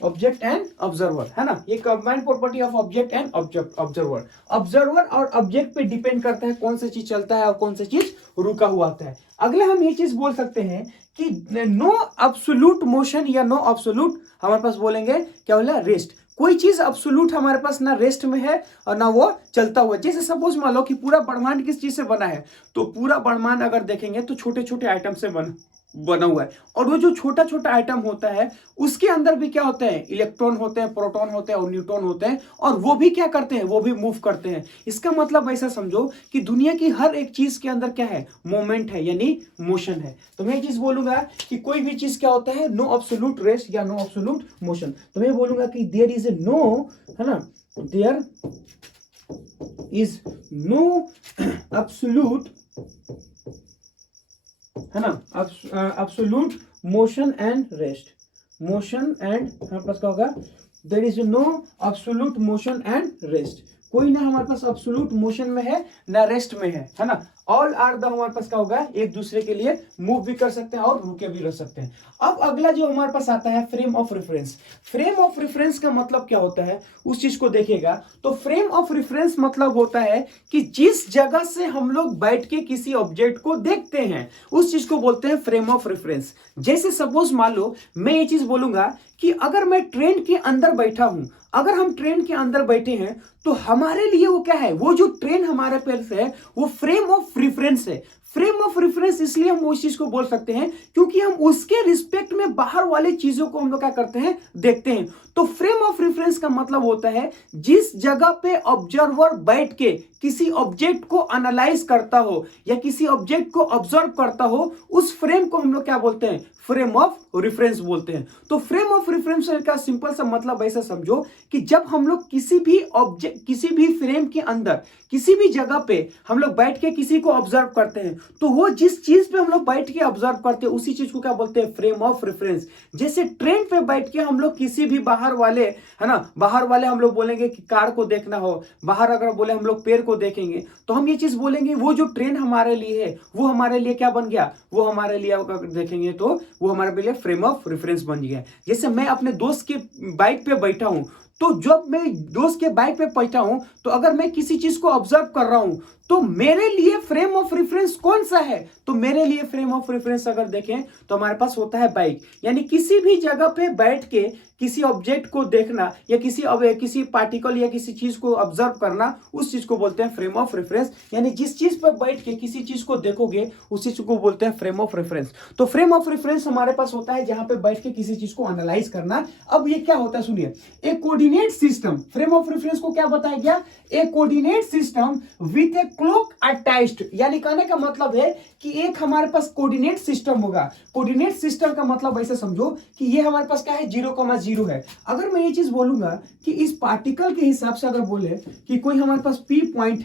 object and observer, है ना। ये combined property of object and observer, observer और ऑब्जेक्ट पे डिपेंड करता है कौन सी चीज चलता है और कौन सी चीज रुका हुआ आता है। अगले हम ये चीज बोल सकते हैं कि नो एब्सोल्यूट मोशन या नो एब्सोल्यूट हमारे पास बोलेंगे क्या बोला, रेस्ट। कोई चीज एब्सोल्यूट हमारे पास ना रेस्ट में है और ना वो चलता हुआ। जैसे सपोज मान लो कि पूरा ब्रह्मांड किस चीज से बना है, तो पूरा ब्रह्मांड अगर देखेंगे तो छोटे छोटे आइटम से बना, बना हुआ है। और वो जो छोटा छोटा आइटम होता है उसके अंदर भी क्या होते हैं, इलेक्ट्रॉन होते हैं, प्रोटॉन होते हैं और न्यूट्रॉन होते हैं, और वो भी क्या करते हैं, वो भी मूव करते हैं। इसका मतलब ऐसा समझो कि दुनिया की हर एक चीज के अंदर क्या है, मोमेंट है, यानी मोशन है। तो मैं चीज बोलूंगा कि कोई भी चीज क्या होता है, नो एब्सोल्यूट रेस्ट या नो एब्सोल्यूट मोशन। तो मैं बोलूंगा कि देयर इज ए नो, है ना, देयर इज नो एब्सोल्यूट, है ना, absolute motion and rest, motion and, हमारे पास क्या होगा, there is no absolute motion and rest. कोई ना हमारे पास एब्सोल्यूट मोशन में है ना रेस्ट में है ना। ऑल आर द हमारे पास क्या होगा, एक दूसरे के लिए मूव भी कर सकते हैं और रुके भी रह सकते हैं। अब अगला जो हमारे पास आता है frame of reference. Frame of reference का मतलब क्या होता है, उस चीज को देखेगा तो फ्रेम ऑफ रेफरेंस मतलब होता है कि जिस जगह से हम लोग बैठ के किसी ऑब्जेक्ट को देखते हैं उस चीज को बोलते हैं फ्रेम ऑफ रेफरेंस। जैसे सपोज मान लो मैं ये चीज बोलूंगा कि अगर मैं ट्रेन के अंदर बैठा हूं, अगर हम ट्रेन के अंदर बैठे हैं तो हमारे लिए वो क्या है, वो जो ट्रेन हमारे पैर से है वो फ्रेम ऑफ रेफरेंस है। फ्रेम ऑफ रेफरेंस इसलिए हम उस चीज को बोल सकते हैं क्योंकि हम उसके रिस्पेक्ट में बाहर वाले चीजों को हम लोग क्या करते हैं, देखते हैं। तो फ्रेम ऑफ रेफरेंस का मतलब होता है जिस जगह पे ऑब्जर्वर बैठ के किसी ऑब्जेक्ट को एनालाइज करता हो या किसी ऑब्जेक्ट को ऑब्जर्व करता हो, उस फ्रेम को हम लोग क्या बोलते हैं, फ्रेम ऑफ रेफरेंस बोलते हैं। तो फ्रेम ऑफ रेफरेंस का सिंपल सा मतलब ऐसा समझो कि जब हम लोग किसी भी ऑब्जेक्ट, किसी भी फ्रेम के अंदर, किसी भी जगह पे हम लोग बैठ के किसी को ऑब्जर्व करते हैं तो वो जिस चीज पे हम लोग बैठ के ऑब्जर्व करते हैं उसी चीज को क्या बोलते हैं, फ्रेम ऑफ रेफरेंस। जैसे ट्रेन पे बैठ के हम लोग किसी भी बाहर वाले, है ना, बाहर वाले हम लोग बोलेंगे कि कार को देखना हो, बाहर अगर बोले हम लोग पेड़ को देखेंगे तो हम ये चीज बोलेंगे वो जो ट्रेन हमारे लिए है वो हमारे लिए क्या बन गया, वो हमारे लिए अगर देखेंगे तो वो हमारे लिए फ्रेम ऑफ रेफरेंस बन गया। जैसे मैं अपने दोस्त के बाइक पे बैठा हूं तो जब मैं दोस्त के बाइक पे बैठा हूं तो अगर मैं किसी चीज को ऑब्जर्व कर रहा हूं तो मेरे लिए फ्रेम ऑफ रेफरेंस कौन सा है, तो मेरे लिए फ्रेम ऑफ रेफरेंस अगर देखें तो हमारे पास होता है बाइक। यानी किसी भी जगह पे बैठ के किसी ऑब्जेक्ट को देखना या किसी पार्टिकल या किसी चीज को ऑब्जर्व करना, उस चीज को बोलते हैं फ्रेम ऑफ रेफरेंस। यानी जिस चीज पर बैठ के किसी चीज को देखोगे उसी चीज को बोलते हैं फ्रेम ऑफ रेफरेंस। तो फ्रेम ऑफ रेफरेंस हमारे पास होता है जहां पे बैठ के किसी चीज को एनालाइज करना। अब ये क्या होता है सुनिए, एक coordinate system, frame of reference को क्या बताया गया, एक coordinate system with a clock attached. यानी कहने का मतलब है कि एक हमारे पास कोऑर्डिनेट सिस्टम होगा। कोऑर्डिनेट सिस्टम का मतलब ऐसे समझो कि ये हमारे पास क्या है, 0,0 है। अगर मैं ये चीज बोलूंगा कि इस पार्टिकल के हिसाब से अगर बोले कि कोई हमारे पास पी पॉइंट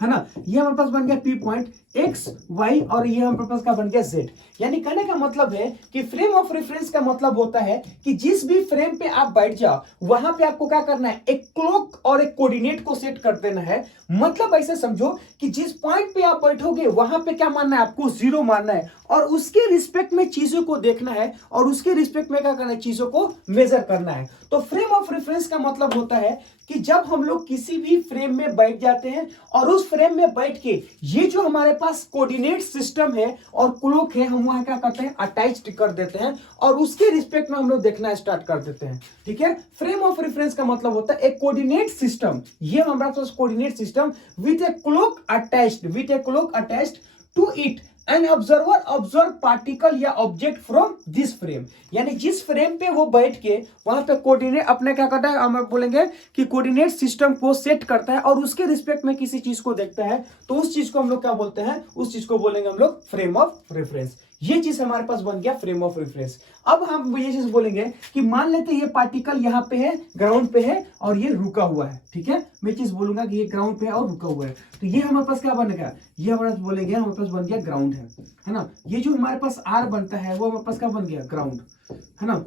है ना, ये हमारे पास बन गया पी पॉइंट एक्स वाई और ये हमारे पास क्या बन गया जेड। यानी कहने का मतलब है कि फ्रेम ऑफ रेफरेंस का मतलब होता है कि जिस भी फ्रेम पे आप बैठ जाओ वहां पे आपको क्या करना है, एक क्लॉक और एक कोऑर्डिनेट को सेट कर देना है। मतलब ऐसे समझो कि जिस पॉइंट पे आप बैठोगे वहां पे क्या मानना है, आपको 0 मानना है और उसके रिस्पेक्ट में चीजों को देखना है और उसके रिस्पेक्ट में क्या करना है, चीजों को मेजर करना है। तो फ्रेम ऑफ रेफरेंस का मतलब होता है कि जब हम लोग किसी भी फ्रेम में बैठ जाते हैं और उस फ्रेम में बैठ के ये जो हमारे पास कोऑर्डिनेट सिस्टम है और क्लॉक है, हम वहां क्या करते हैं, अटैच्ड कर देते हैं और उसके रिस्पेक्ट में हम लोग देखना स्टार्ट कर देते हैं। ठीक है, फ्रेम ऑफ रेफरेंस का मतलब होता है एक कोऑर्डिनेट सिस्टम, ये हमारे पास coordinate system with a clock attached to it an observer observe particle या ऑब्जेक्ट फ्रॉम दिस फ्रेम। यानी जिस फ्रेम पे वो बैठ के वहां पे कोऑर्डिनेट अपने क्या करता है, हम बोलेंगे कि कोऑर्डिनेट सिस्टम को सेट करता है और उसके रिस्पेक्ट में किसी चीज को देखता है तो उस चीज को हम लोग क्या बोलते हैं, उस चीज को बोलेंगे हम लोग फ्रेम ऑफ रेफरेंस। ये चीज हमारे पास बन गया फ्रेम ऑफ रेफरेंस। अब हम ये चीज बोलेंगे कि मान लेते हैं ये पार्टिकल यहाँ पे है, ग्राउंड पे है और ये रुका हुआ है। ठीक है, मैं चीज बोलूंगा कि ये ग्राउंड पे है और रुका हुआ है तो ये हमारे पास क्या बनेगा, ये हमारे पास बोलेंगे हमारे पास बन गया ग्राउंड है ना। ये जो हमारे पास आर बनता है वो हमारे पास क्या बन गया, ग्राउंड, है ना।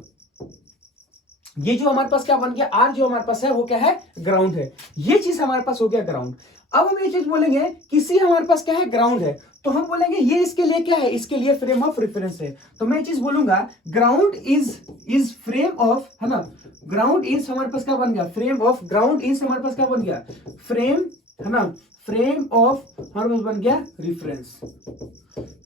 ये जो हमारे पास क्या बन गया, आर जो हमारे पास है वो क्या है, ग्राउंड है। ये चीज हमारे पास हो गया ग्राउंड। अब हम ये चीज बोलेंगे किसी हमारे पास क्या है, ग्राउंड है, तो हम बोलेंगे ये इसके लिए क्या है, इसके लिए फ्रेम ऑफ रेफरेंस है। तो मैं ये चीज बोलूंगा ग्राउंड इज फ्रेम ऑफ, है ना, ग्राउंड इज हमारे पास क्या बन गया, फ्रेम ऑफ, ग्राउंड इज हमारे पास क्या बन गया, फ्रेम, है ना, फ्रेम ऑफ हमारे पास बन गया रेफरेंस,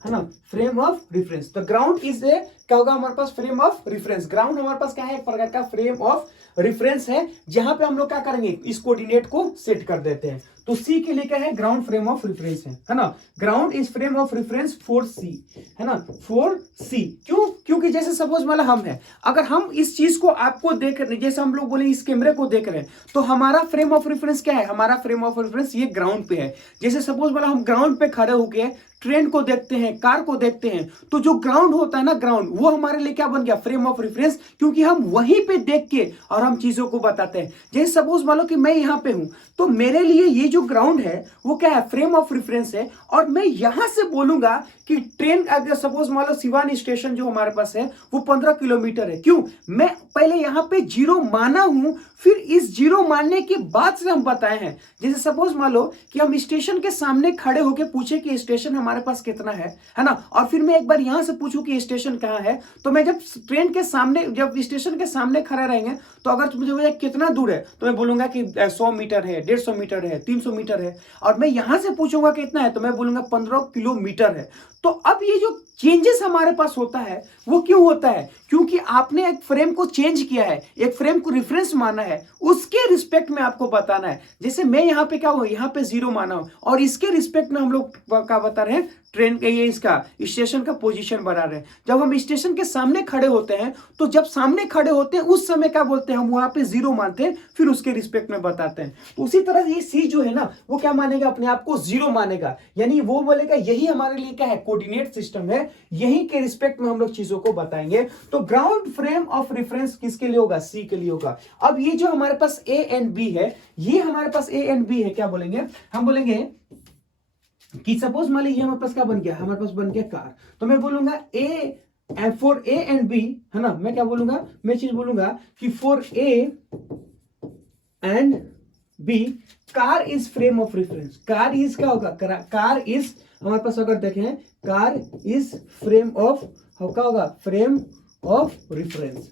है ना, फ्रेम ऑफ रेफरेंस। तो ग्राउंड इज ए क्या होगा हमारे पास, फ्रेम ऑफ रेफरेंस। ग्राउंड हमारे पास क्या है, एक प्रकार का फ्रेम ऑफ रेफरेंस है, जहां पे हम लोग क्या करेंगे, इस कोऑर्डिनेट को सेट कर देते हैं। तो सी के लिए क्या है, ग्राउंड फ्रेम ऑफ रेफरेंस है ना। Ground is frame of reference for C, है ना, फॉर सी। क्यों, क्योंकि जैसे सपोज वाला हम है, अगर हम इस चीज को आपको देख रहे, जैसे हम लोग बोले इस कैमरे को देख रहे हैं, तो हमारा फ्रेम ऑफ रेफरेंस क्या है, हमारा फ्रेम ऑफ रेफरेंस ये ग्राउंड पे है। जैसे सपोज वाला हम ग्राउंड पे खड़े होके ट्रेन को देखते हैं, कार को देखते हैं, तो जो ग्राउंड होता है ना, ग्राउंड, वो हमारे लिए क्या बन गया, फ्रेम ऑफ रेफरेंस, क्योंकि हम वहीं पे देख के और हम चीजों को बताते हैं। जैसे सपोज मान लो कि मैं यहाँ पे हूं, तो मेरे लिए ये जो ग्राउंड है वो क्या है, फ्रेम ऑफ रेफरेंस है। और मैं यहां से बोलूंगा कि ट्रेन, अगर सपोज मान लो सिवान स्टेशन जो हमारे पास है वो 15 किलोमीटर है। क्यों, मैं पहले यहां पे जीरो माना हूं, फिर इस जीरो मानने के बाद से हम बताए हैं। जैसे सपोज मान लो कि हम स्टेशन के सामने खड़े होके पूछे कि स्टेशन हमारे पास कितना है ना, और फिर मैं एक बार यहां से पूछूं कि स्टेशन कहां है, तो मैं जब ट्रेन के सामने, जब स्टेशन के सामने खड़े रहेंगे, तो अगर तुम मुझे कितना दूर है, तो मैं बोलूंगा कि 100 मीटर है, 150 मीटर है, 300 मीटर है। और मैं यहां से पूछूंगा कितना है, तो मैं बोलूंगा 15 किलोमीटर है। तो अब ये जो चेंजेस हमारे पास होता है वो क्यों होता है, क्योंकि आपने एक फ्रेम को चेंज किया है, एक फ्रेम को रेफरेंस माना है, उसके रिस्पेक्ट में आपको बताना है। जैसे मैं यहाँ पे क्या हुआ, यहाँ पे जीरो माना हूं, और इसके रिस्पेक्ट में हम लोग क्या बता रहे हैं, ट्रेन के, ये इसका स्टेशन का पोजीशन बना रहे हैं। जब हम स्टेशन के सामने खड़े होते हैं, तो जब सामने खड़े होते हैं उस समय क्या बोलते हैं, हम वहां पे जीरो मानते हैं, फिर उसके रिस्पेक्ट में बताते हैं। तो उसी तरह ये सी जो है ना, वो क्या मानेगा, अपने आप को जीरो मानेगा, यानी वो बोलेगा यही हमारे लिए क्या है, कोऑर्डिनेट सिस्टम है, यही के रिस्पेक्ट में हम लोग चीजों को बताएंगे। तो ग्राउंड फ्रेम ऑफ रेफरेंस किसके लिए होगा, सी के लिए होगा। अब ये जो हमारे पास ए एंड बी है, ये हमारे पास ए एंड बी है, क्या बोलेंगे, हम बोलेंगे कि सपोज मान लीजिए हमारे पास क्या बन गया, हमारे पास बन गया कार, तो मैं बोलूंगा A, for A and B, है ना, मैं क्या बोलूंगा, मैं चीज बोलूंगा कि for A and B car is frame of reference. Car is क्या होगा, कार इज हमारे पास अगर देखें, कार इज फ्रेम ऑफ, क्या होगा, frame of reference.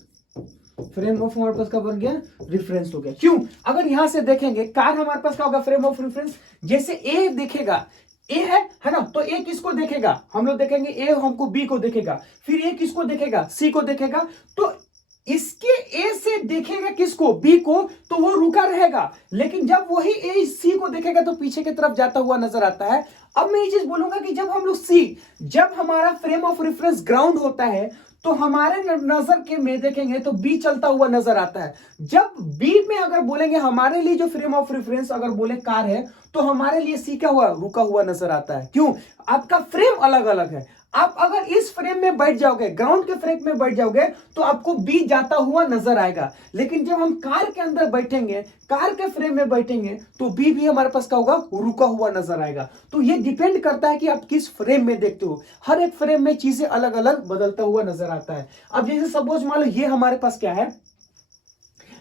Frame of हमारे पास क्या बन गया, रेफरेंस हो गया। क्यों, अगर यहां से देखेंगे कार हमारे पास क्या होगा, फ्रेम ऑफ रेफरेंस। जैसे ए देखेगा, ए है ना, तो ए किसको देखेगा, हम लोग देखेंगे ए हमको बी को देखेगा, फिर ए किसको देखेगा, सी को देखेगा। तो इसके ए से देखेगा किसको, बी को, तो वो रुका रहेगा। लेकिन जब वही ए सी को देखेगा तो पीछे की तरफ जाता हुआ नजर आता है। अब मैं ये चीज बोलूंगा कि जब हम लोग सी, जब हमारा फ्रेम ऑफ रेफरेंस ग्राउंड होता है, तो हमारे नजर के में देखेंगे तो बी चलता हुआ नजर आता है। जब बी में अगर बोलेंगे हमारे लिए जो फ्रेम ऑफ रेफरेंस अगर बोले कार है, तो हमारे लिए सी क्या हुआ, रुका हुआ नजर आता है। क्यों, आपका फ्रेम अलग अलग है। आप अगर इस फ्रेम में बैठ जाओगे, ग्राउंड के फ्रेम में बैठ जाओगे, तो आपको बी जाता हुआ नजर आएगा। लेकिन जब हम कार के अंदर बैठेंगे, कार के फ्रेम में बैठेंगे, तो बी भी हमारे पास क्या होगा, रुका हुआ नजर आएगा। तो ये डिपेंड करता है कि आप किस फ्रेम में देखते हो। हर एक फ्रेम में चीजें अलग अलग बदलता हुआ नजर आता है। अब जैसे सपोज मान लो ये हमारे पास क्या है,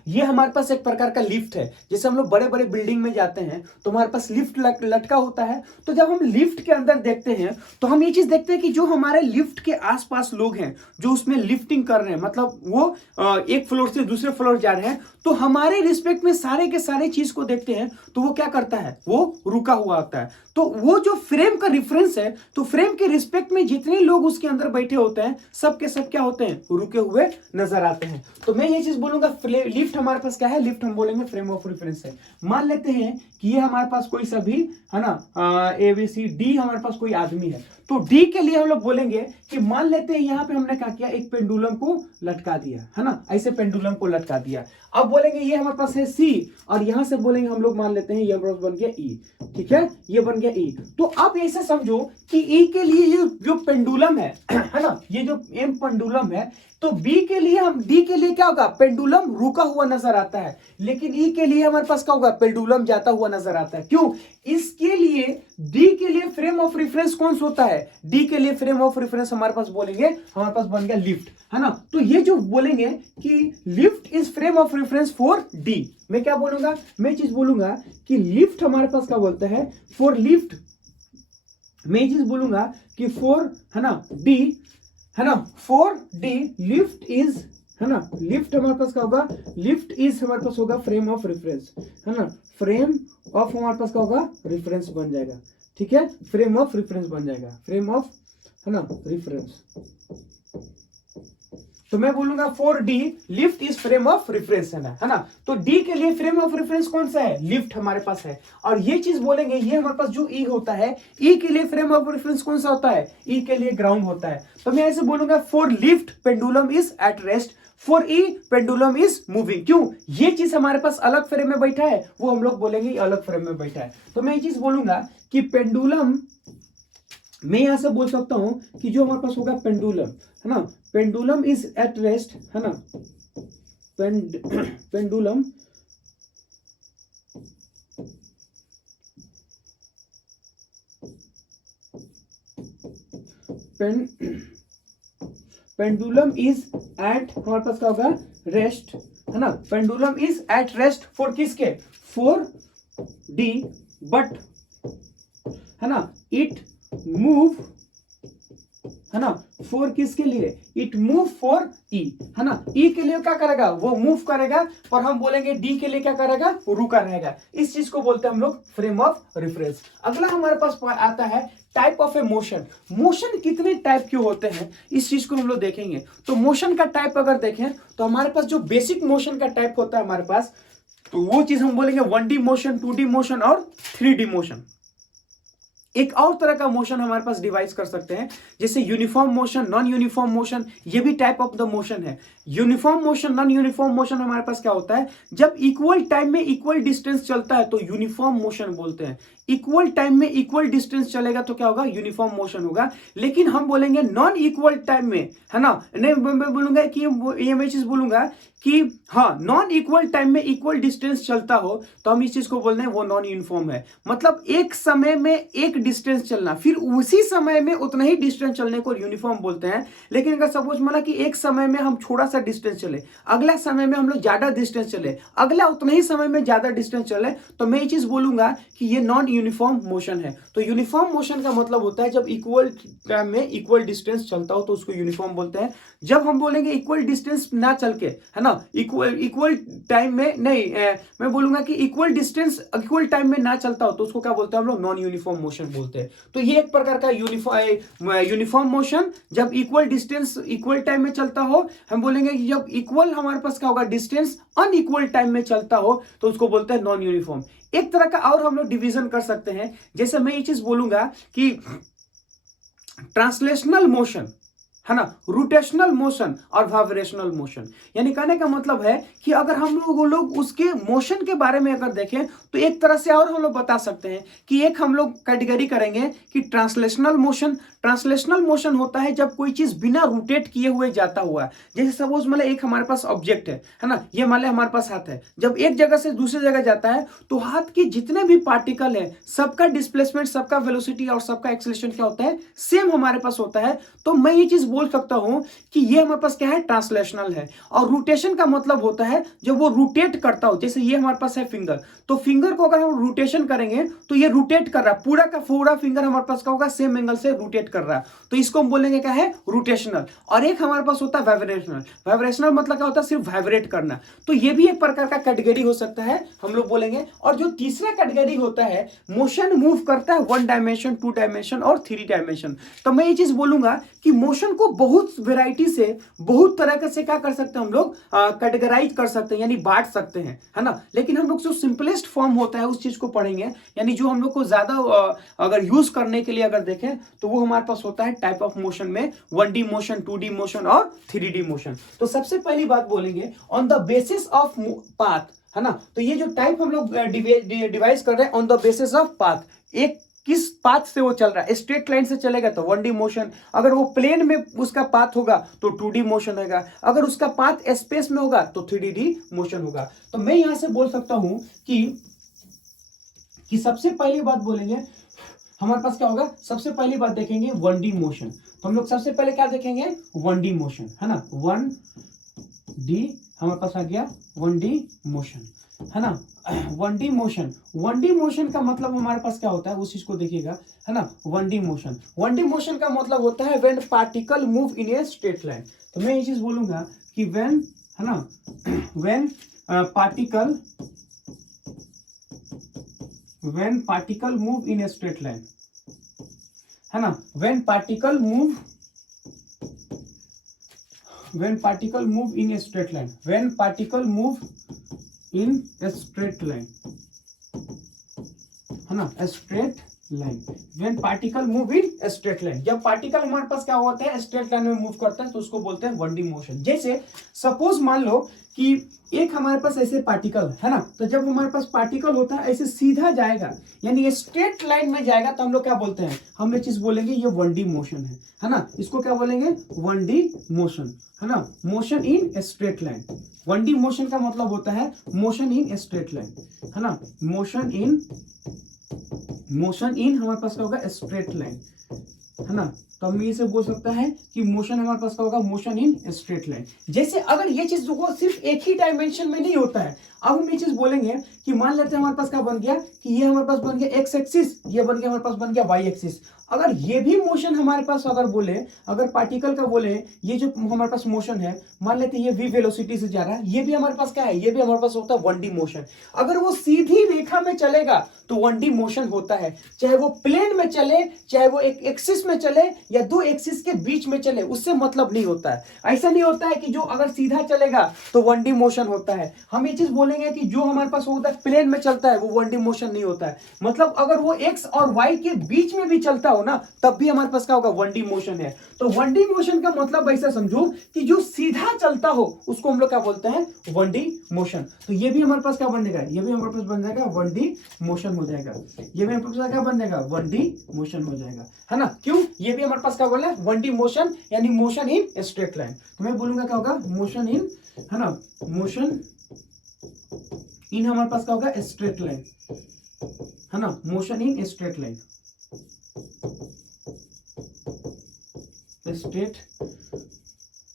ये हमारे पास एक प्रकार का लिफ्ट है। जैसे हम लोग बड़े बड़े बिल्डिंग में जाते हैं तो हमारे पास लिफ्ट लटका होता है। तो जब हम लिफ्ट के अंदर देखते हैं तो हम ये चीज देखते हैं कि जो हमारे लिफ्ट के आसपास लोग हैं जो उसमें लिफ्टिंग कर रहे हैं, मतलब वो एक फ्लोर से दूसरे फ्लोर जा रहे हैं, तो हमारे रिस्पेक्ट में सारे के सारे चीज को देखते हैं तो वो क्या करता है, वो रुका हुआ होता है। तो वो जो फ्रेम का रेफरेंस है, तो फ्रेम के रिस्पेक्ट में जितने लोग उसके अंदर बैठे होते हैं सब के सब क्या होते हैं, रुके हुए नजर आते हैं। तो मैं ये चीज बोलूंगा, लिफ्ट हमारे पास क्या है, लिफ्ट हम बोलेंगे फ्रेम ऑफ रेफरेंस है। मान लेते हैं कि ये हमारे पास कोई सभी है ना, ए बी सी डी हमारे पास कोई आदमी है, तो डी के लिए हम लोग बोलेंगे कि मान लेते हैं यहां पे हमने क्या किया, एक पेंडुलम को लटका दिया, है ना, ऐसे पेंडुलम को लटका दिया। अब बोलेंगे ये हमारे पास है सी, और यहां से बोलेंगे हम लोग मान लेते हैं ये हमारे पास बन गया ई, ठीक है, ये बन गया ई। तो अब ऐसे समझो कि ई के लिए ये जो पेंडुलम है ना, ये जो एम पेंडुलम है, तो बी के लिए हम, डी के लिए क्या होगा, पेंडुलम रुका हुआ नजर आता है, लेकिन ई के लिए हमारे पास क्या होगा, पेंडुलम जाता हुआ नजर आता है। क्यों, इसके लिए डी के लिए फ्रेम ऑफ रेफरेंस कौन सा होता है, डी के लिए फ्रेम ऑफ रेफरेंस हमारे पास बोलेंगे, हमारे पास बन गया लिफ्ट, है ना। तो ये जो बोलेंगे कि lift is frame of reference for D, मैं क्या बोलूंगा, मैं चीज बोलूंगा कि लिफ्ट हमारे पास क्या बोलता है, फॉर लिफ्ट, मैं चीज बोलूंगा कि फॉर, है ना, डी, है ना, फॉर डी लिफ्ट इज, है ना, लिफ्ट हमारे पास क्या होगा, लिफ्ट इज हमारे पास होगा फ्रेम ऑफ रेफरेंस, है ना, फ्रेम ऑफ हमारे पास क्या होगा, रेफरेंस बन जाएगा, ठीक है, फ्रेम ऑफ रेफरेंस बन जाएगा, फ्रेम ऑफ, है ना, रेफरेंस। तो मैं बोलूंगा for D lift is frame of reference, है ना। तो डी के लिए फ्रेम ऑफ रेफरेंस कौन सा है, लिफ्ट हमारे पास है। और ये चीज बोलेंगे, ये हमारे पास जो ई होता है, ई के लिए फ्रेम ऑफ रेफरेंस कौन सा होता है, ई के लिए ग्राउंड होता है। तो मैं ऐसे बोलूंगा for lift pendulum is at rest, for E pendulum is moving. क्यों, ये चीज हमारे पास अलग फ्रेम में बैठा है, वो हम लोग बोलेंगे अलग फ्रेम में बैठा है। तो मैं ये चीज बोलूंगा कि पेंडुलम, मैं यहां से बोल सकता हूं कि जो हमारे पास होगा पेंडुलम, है ना, पेंडुलम इज एट रेस्ट, है ना, पेंडुलम पेंडुलम इज एट, हमारे पास क्या होगा, रेस्ट, है ना, pendulum is at rest for किसके, फॉर डी, बट, है ना, इट मूव, है ना, फॉर किसके लिए, इट मूव फॉर ई, है ना, ई के लिए क्या करेगा, वो मूव करेगा, पर हम बोलेंगे डी के लिए क्या करेगा, वो रुका रहेगा। इस चीज को बोलते हैं हम लोग फ्रेम ऑफ रेफरेंस। अगला हमारे पास आता है type of A motion. Motion कितने टाइप के होते हैं, इस चीज को हम लोग देखेंगे। तो मोशन का टाइप अगर देखें तो हमारे पास जो बेसिक मोशन का टाइप होता है हमारे पास, तो वो चीज हम बोलेंगे 1D मोशन, 2D मोशन और 3D मोशन। एक और तरह का मोशन हमारे पास डिवाइस कर सकते हैं, जैसे uniform motion, non uniform motion, ये भी टाइप ऑफ द मोशन है। Uniform motion, non uniform motion हमारे पास क्या होता है, जब इक्वल टाइम में इक्वल डिस्टेंस चलता है तो यूनिफॉर्म मोशन बोलते हैं। इक्वल टाइम में इक्वल डिस्टेंस चलेगा तो क्या होगा, यूनिफॉर्म मोशन होगा। लेकिन हम बोलेंगे नॉन इक्वल टाइम में, है ना, नहीं मैं बोलूंगा कि ये मैं चीज बोलूंगा कि हाँ, नॉन इक्वल टाइम में इक्वल डिस्टेंस चलता हो तो हम इस चीज को बोलते हैं वो नॉन यूनिफॉर्म है। मतलब एक समय में एक डिस्टेंस चलना, फिर उसी समय में उतना ही डिस्टेंस चलने को यूनिफॉर्म बोलते हैं। लेकिन अगर सपोज माना कि एक समय में हम थोड़ा सा डिस्टेंस चले, अगला समय में हम लोग ज्यादा डिस्टेंस चले, अगला उतना ही समय में ज्यादा डिस्टेंस चले, तो मैं ये चीज बोलूंगा कि ये नॉन यूनिफॉर्म मोशन है। तो यूनिफॉर्म मोशन का मतलब होता है जब इक्वल टाइम में इक्वल डिस्टेंस चलता हो तो उसको यूनिफॉर्म बोलते हैं। जब हम बोलेंगे इक्वल डिस्टेंस ना चल के, है ना, इक्वल टाइम में नहीं, मैं बोलूंगा कि इक्वल डिस्टेंस इक्वल टाइम में ना चलता हो तो उसको क्या बोलते हैं हम लोग, नॉन यूनिफॉर्म मोशन बोलते हैं। तो ये एक प्रकार का यूनिफॉर्म मोशन, जब इक्वल डिस्टेंस इक्वल टाइम में चलता हो। हम बोलेंगे कि जब इक्वल हमारे पास क्या होगा, डिस्टेंस अनइक्वल टाइम में चलता हो तो उसको बोलते हैं नॉन यूनिफॉर्म। एक तरह का और हम लोग डिवीजन कर सकते हैं, जैसे मैं ये चीज बोलूंगा कि ट्रांसलेशनल मोशन, है ना, रोटेशनल मोशन और वाइब्रेशनल मोशन। यानी कहने का मतलब है कि अगर हम लोग उसके मोशन के बारे में अगर देखें तो एक तरह से और हम लोग बता सकते हैं कि एक हम लोग कैटेगरी करेंगे कि ट्रांसलेशनल मोशन। ट्रांसलेशनल मोशन होता है जब कोई चीज बिना रोटेट किए हुए जाता हुआ, जैसे सपोज मतलब एक हमारे पास ऑब्जेक्ट है ना, ये मान ले हमारे पास हाथ है, जब एक जगह से दूसरी जगह जाता है तो हाथ के जितने भी पार्टिकल है सबका डिस्प्लेसमेंट, सबका वेलोसिटी और सबका एक्सेलरेशन क्या होता है, सेम हमारे पास होता है। तो मैं ये चीज बोल सकता हूं कि ये हमारे पास क्या है, ट्रांसलेशनल है। और रोटेशन का मतलब होता है जब वो रोटेट करता हो, जैसे ये हमारे पास है फिंगर, तो फिंगर को अगर हम रोटेशन करेंगे तो ये रोटेट कर रहा है, पूरा का पूरा फिंगर हमारे पास क्या होगा, सेम एंगल से रोटेट कर रहा है, तो इसको हम बोलेंगे क्या है, रोटेशनल। और एक हमारे पास होता है वाइब्रेशनल। वाइब्रेशनल मतलब क्या होता है, सिर्फ वाइब्रेट करना। तो ये भी एक प्रकार का कैटेगरी हो सकता है, हम लोग बोलेंगे। और जो तीसरा कैटेगरी होता है, मोशन मूव करता है 1 डायमेंशन, 2 डायमेंशन और 3 डायमेंशन। तो मैं ये चीज बोलूंगा कि मोशन को बहुत वेराइटी से, बहुत तरह से क्या कर सकते हैं हम लोग, कैटेगराइज कर सकते हैं, यानी बांट सकते हैं, है ना। लेकिन हम लोग जो सिंपलेस्ट फॉर्म होता है उस चीज को पढ़ेंगे, यानी जो हम लोग को ज्यादा अगर यूज करने के लिए अगर देखें तो वो हमारे पास होता है टाइप ऑफ मोशन में 1D मोशन, 2D मोशन और 3D मोशन। तो सबसे पहली बात बोलेंगे on the basis of path, है ना। तो ये जो टाइप हम लोग डिवाइस कर रहे हैं on the basis of path, एक किस पाथ से वो चल रहा है, स्ट्रेट लाइन से चलेगा तो 1D मोशन, अगर वो प्लेन में उसका पाथ होगा तो 2D मोशन होगा, अगर उसका पाथ स्पेस में होगा तो 3D मोशन होगा। तो मैं यहां से बोल सकता हूं कि सबसे पहली बात बोलेंगे हमारे पास क्या होगा, सबसे पहली बात देखेंगे 1D मोशन। तो हम लोग सबसे पहले क्या देखेंगे, 1D मोशन, है ना, 1D हमारे पास आ गया 1D मोशन, है ना। 1D मोशन, 1D मोशन का मतलब हमारे पास क्या होता है उस चीज को देखिएगा, है ना। 1D मोशन, 1D मोशन का मतलब होता है when particle move in a straight line. तो मैं ये चीज बोलूंगा कि व्हेन, है ना, when particle when particle move in a straight line, है ना, when particle move in a straight line, when particle move in a straight line, है ना, straight line, when particle move in straight line, जब particle हमारे पास क्या होता है स्ट्रेट लाइन में मूव करता है तो उसको बोलते हैं 1D मोशन। जैसे सपोज मान लो कि एक हमारे पास ऐसे पार्टिकल है ना, तो जब हमारे पास पार्टिकल होता है ऐसे सीधा जाएगा यानी ये स्ट्रेट लाइन में जाएगा तो हम लोग क्या बोलते हैं, हम ये चीज बोलेंगे ये 1D मोशन है ना, इसको क्या बोलेंगे 1D मोशन, है ना, motion in straight line. 1D motion का मतलब होता है मोशन इन स्ट्रेट लाइन, है ना, मोशन इन हमारे पास क्या होगा स्ट्रेट लाइन, है ना, तो हम इसे बोल सकता है कि मोशन हमारे पास क्या होगा मोशन इन स्ट्रेट लाइन। जैसे अगर ये चीज जो सिर्फ एक ही डायमेंशन में नहीं होता है, अब हम ये चीज बोलेंगे कि मान लेते हैं हमारे पास क्या बन गया कि ये हमारे पास बन गया एक्स एक्सिस, ये बन गया हमारे पास बन गया वाई एक्सिस। अगर ये भी मोशन हमारे पास अगर बोले, अगर पार्टिकल का बोले ये जो हमारे पास मोशन है, मान लेते हैं ये v वेलोसिटी से जा रहा है, ये भी हमारे पास क्या है, ये भी हमारे पास होता है 1D मोशन। अगर वो सीधी रेखा में चलेगा तो 1D मोशन होता है, चाहे वो प्लेन में चले, चाहे वो एक एक्सिस में चले या दो एक्सिस के बीच में चले, उससे मतलब नहीं होता है। ऐसा नहीं होता है कि जो अगर सीधा चलेगा तो 1D मोशन होता है। हम ये चीज बोलेंगे कि जो हमारे पास होता है प्लेन में चलता है वो 1D मोशन नहीं होता है। मतलब अगर वो एक्स और वाई के बीच में भी चलता हो ना तब भी हमारे पास क्या होगा 1D मोशन है। तो 1D मोशन का मतलब ऐसा समझो कि जो सीधा चलता हो उसको हम लोग क्या बोलते हैं 1D मोशन। तो ये भी हमारे पास क्या बन जाएगा, ये भी हमारे पास बन जाएगा 1D मोशन हो जाएगा, ये भी हमारे पास क्या बन जाएगा 1D मोशन हो जाएगा, है ना। क्यों, ये भी हमारे पास क्या बोला 1D मोशन यानी मोशन इन स्ट्रेट लाइन। तो मैं बोलूंगा क्या होगा मोशन इन, है ना, मोशन इन हमारे पास क्या होगा स्ट्रेट लाइन, है ना, motion in straight line, straight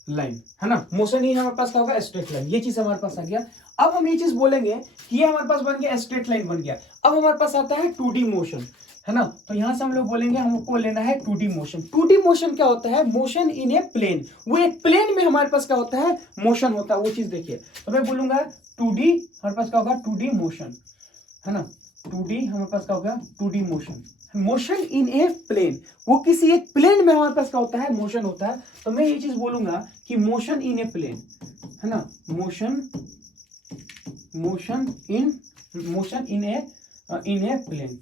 line, है ना, मोशन ही हमारे पास क्या होगा स्ट्रेट लाइन। ये चीज हमारे पास आ गया। अब हम ये चीज बोलेंगे कि ये हमारे पास बन गया स्ट्रेट लाइन बन गया। अब हमारे पास आता है 2D मोशन, है ना, तो यहां से हम लोग बोलेंगे हमको लेना है 2D मोशन। 2D मोशन क्या होता है, मोशन इन ए प्लेन, वो एक प्लेन में हमारे पास क्या होता है मोशन होता है, वो चीज देखिए। तो मैं बोलूंगा 2D हमारे पास क्या होगा 2D मोशन, है ना, 2D हमारे पास क्या होगा 2D motion, motion in a plane, वो किसी एक प्लेन में हमारे पास क्या होता है मोशन होता है। तो मैं ये चीज बोलूंगा कि मोशन इन ए प्लेन, है ना, मोशन इन ए प्लेन,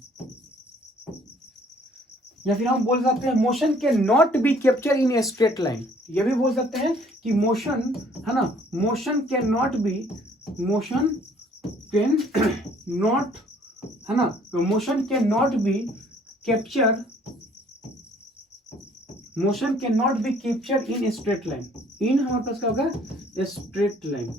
या फिर हम बोल सकते हैं motion can not be capture in a straight line. ये भी बोल सकते हैं कि मोशन, है ना, motion can not be, motion can not, है ना, motion can not be capture, motion can not be capture in straight line. इन हमारे पास क्या होगा straight line,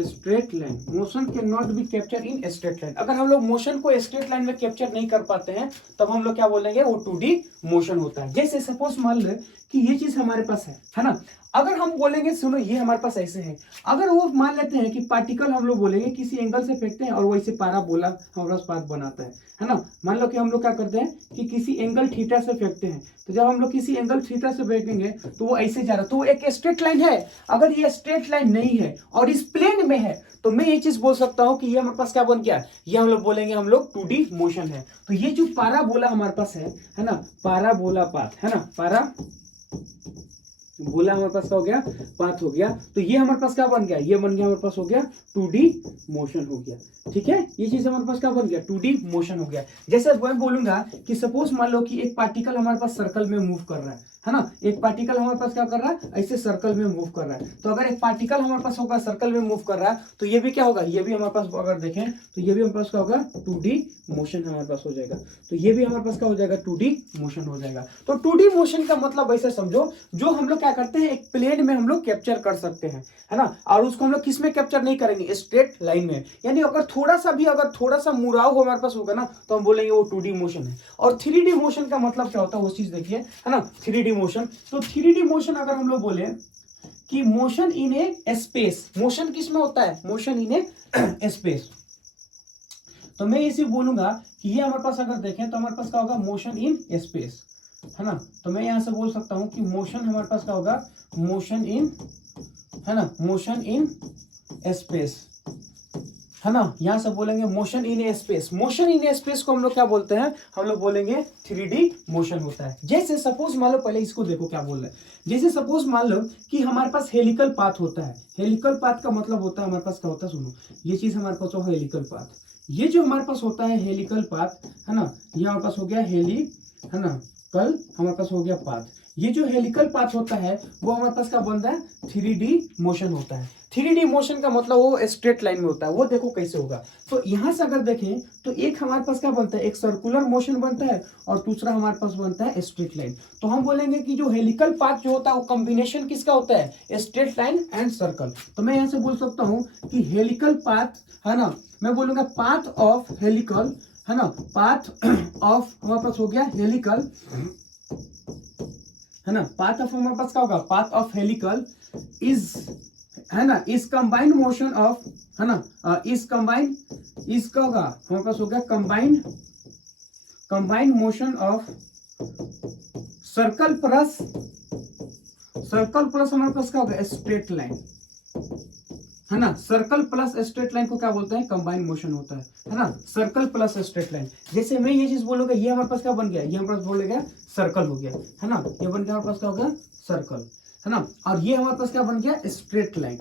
straight line, motion can not be capture in straight line. अगर हम लोग मोशन को स्ट्रेट लाइन में कैप्चर नहीं कर पाते हैं तब हम लोग क्या बोलेंगे वो 2D मोशन होता है। जैसे सपोज मान ले कि ये चीज हमारे पास है ना, अगर हम बोलेंगे सुनो ये हमारे पास ऐसे है, अगर वो मान लेते हैं कि पार्टिकल हम लोग बोलेंगे किसी एंगल से फेंकते हैं और वैसे पाराबोला हमारे पास पाथ बनाता है ना। मान लो कि हम लोग क्या करते हैं कि किसी एंगल थीटा से फेंकते हैं, तो जब हम लोग किसी एंगल थीटा से फेंकेंगे तो वो ऐसे जा रहा है, तो वो एक स्ट्रेट लाइन है। अगर ये स्ट्रेट लाइन नहीं है और इस प्लेन में है तो मैं ये चीज बोल सकता हूं कि ये हमारे पास क्या बन गया, ये हम लोग बोलेंगे हम लोग 2D मोशन है। तो ये जो पाराबोला हमारे पास है ना, पाराबोला पाथ, है ना, पारा बोला हमारे पास क्या हो गया पाथ हो गया। तो ये हमारे पास क्या बन गया, ये बन गया हमारे पास हो गया 2D मोशन हो गया। ठीक है, ये चीज हमारे पास क्या बन गया 2D मोशन हो गया। जैसे मैं बोलूंगा कि सपोज मान लो कि एक पार्टिकल हमारे पास सर्कल में मूव कर रहा है ना, एक पार्टिकल हमारे पास क्या कर रहा है ऐसे सर्कल में मूव कर रहा है। तो अगर एक पार्टिकल हमारे पास होगा सर्कल में मूव कर रहा है तो ये भी क्या होगा, ये भी हमारे पास अगर देखें तो ये भी हमारे पास क्या होगा 2D मोशन हमारे पास हो जाएगा। तो ये भी हमारे पास क्या हो जाएगा 2D मोशन हो जाएगा। तो 2D मोशन का मतलब ऐसे समझो जो हम लोग क्या करते हैं एक प्लेन में हम लोग कैप्चर कर सकते हैं, है ना, और उसको हम लोग किस में कैप्चर नहीं करेंगे स्ट्रेट लाइन में। यानी अगर थोड़ा सा मुड़ाव हो हमारे पास होगा ना तो हम बोलेंगे वो 2D मोशन है। और 3D मोशन का मतलब क्या होता है वो चीज देखिए, है ना, 3D मोशन। तो 3D मोशन अगर हम लोग बोले कि motion in A space, motion किस में होता है मोशन इन ए स्पेस, तो मैं इसे बोलूंगा कि ये हमारे पास अगर देखें तो हमारे पास क्या होगा मोशन इन स्पेस, है ना। तो मैं यहां से बोल सकता हूं कि मोशन हमारे पास क्या होगा मोशन इन, है ना, मोशन इन स्पेस, है ना, यहाँ से बोलेंगे motion in A space. Motion in A space को हम लोग क्या बोलते हैं, हम लोग बोलेंगे 3D मोशन होता है। जैसे सपोज मान लो, पहले इसको देखो क्या बोल रहे हैं। जैसे सपोज मान लो कि हमारे पास हेलिकल पाथ होता है। हेलिकल पाथ का मतलब होता है हमारे पास क्या होता है, सुनो ये चीज हमारे पास हो हेलिकल पाथ। ये जो हमारे पास होता है हेलिकल पाथ, है ना, ये हमारे पास हो गया हेली, है ना, कल हमारे पास हो गया पाथ। ये जो हेलिकल पाथ होता है वो हमारे पास क्या बनता है, 3D मोशन होता है। 3D मोशन का मतलब वो स्ट्रेट लाइन में होता है। वो देखो कैसे होगा। तो यहां से अगर देखें तो एक हमारे पास क्या बनता है, एक सर्कुलर मोशन बनता है और दूसरा हमारे पास बनता है स्ट्रेट लाइन। तो हम बोलेंगे कि जो हेलिकल पाथ जो होता है वो कॉम्बिनेशन किसका होता है, स्ट्रेट लाइन एंड सर्कल। तो मैं यहां से बोल सकता हूं कि हेलिकल पाथ, है ना, मैं बोलूंगा पाथ ऑफ हेलिकल, है ना, पाथ ऑफ हमारे पास हो गया हेलिकल, है ना, पाथ ऑफ हमारे पास क्या होगा, पाथ ऑफ हेलिकल इज, है ना, इज कंबाइंड मोशन ऑफ, है ना, इज कंबाइंड, इज का होगा हमारे पास हो गया combined motion of circle plus हमारे पास क्या होगा, स्ट्रेट लाइन, है ना। सर्कल प्लस स्ट्रेट लाइन को क्या बोलते हैं, कंबाइंड मोशन होता है ना, सर्कल प्लस स्ट्रेट लाइन। जैसे मैं ये चीज बोलूंगा, ये हमारे पास क्या बन गया, ये हमारे पास बोलेगा सर्कल हो गया, है ना, ये बन गया हमारे पास क्या हो गया, सर्कल, है ना, और ये हमारे पास क्या बन गया, स्ट्रेट लाइन,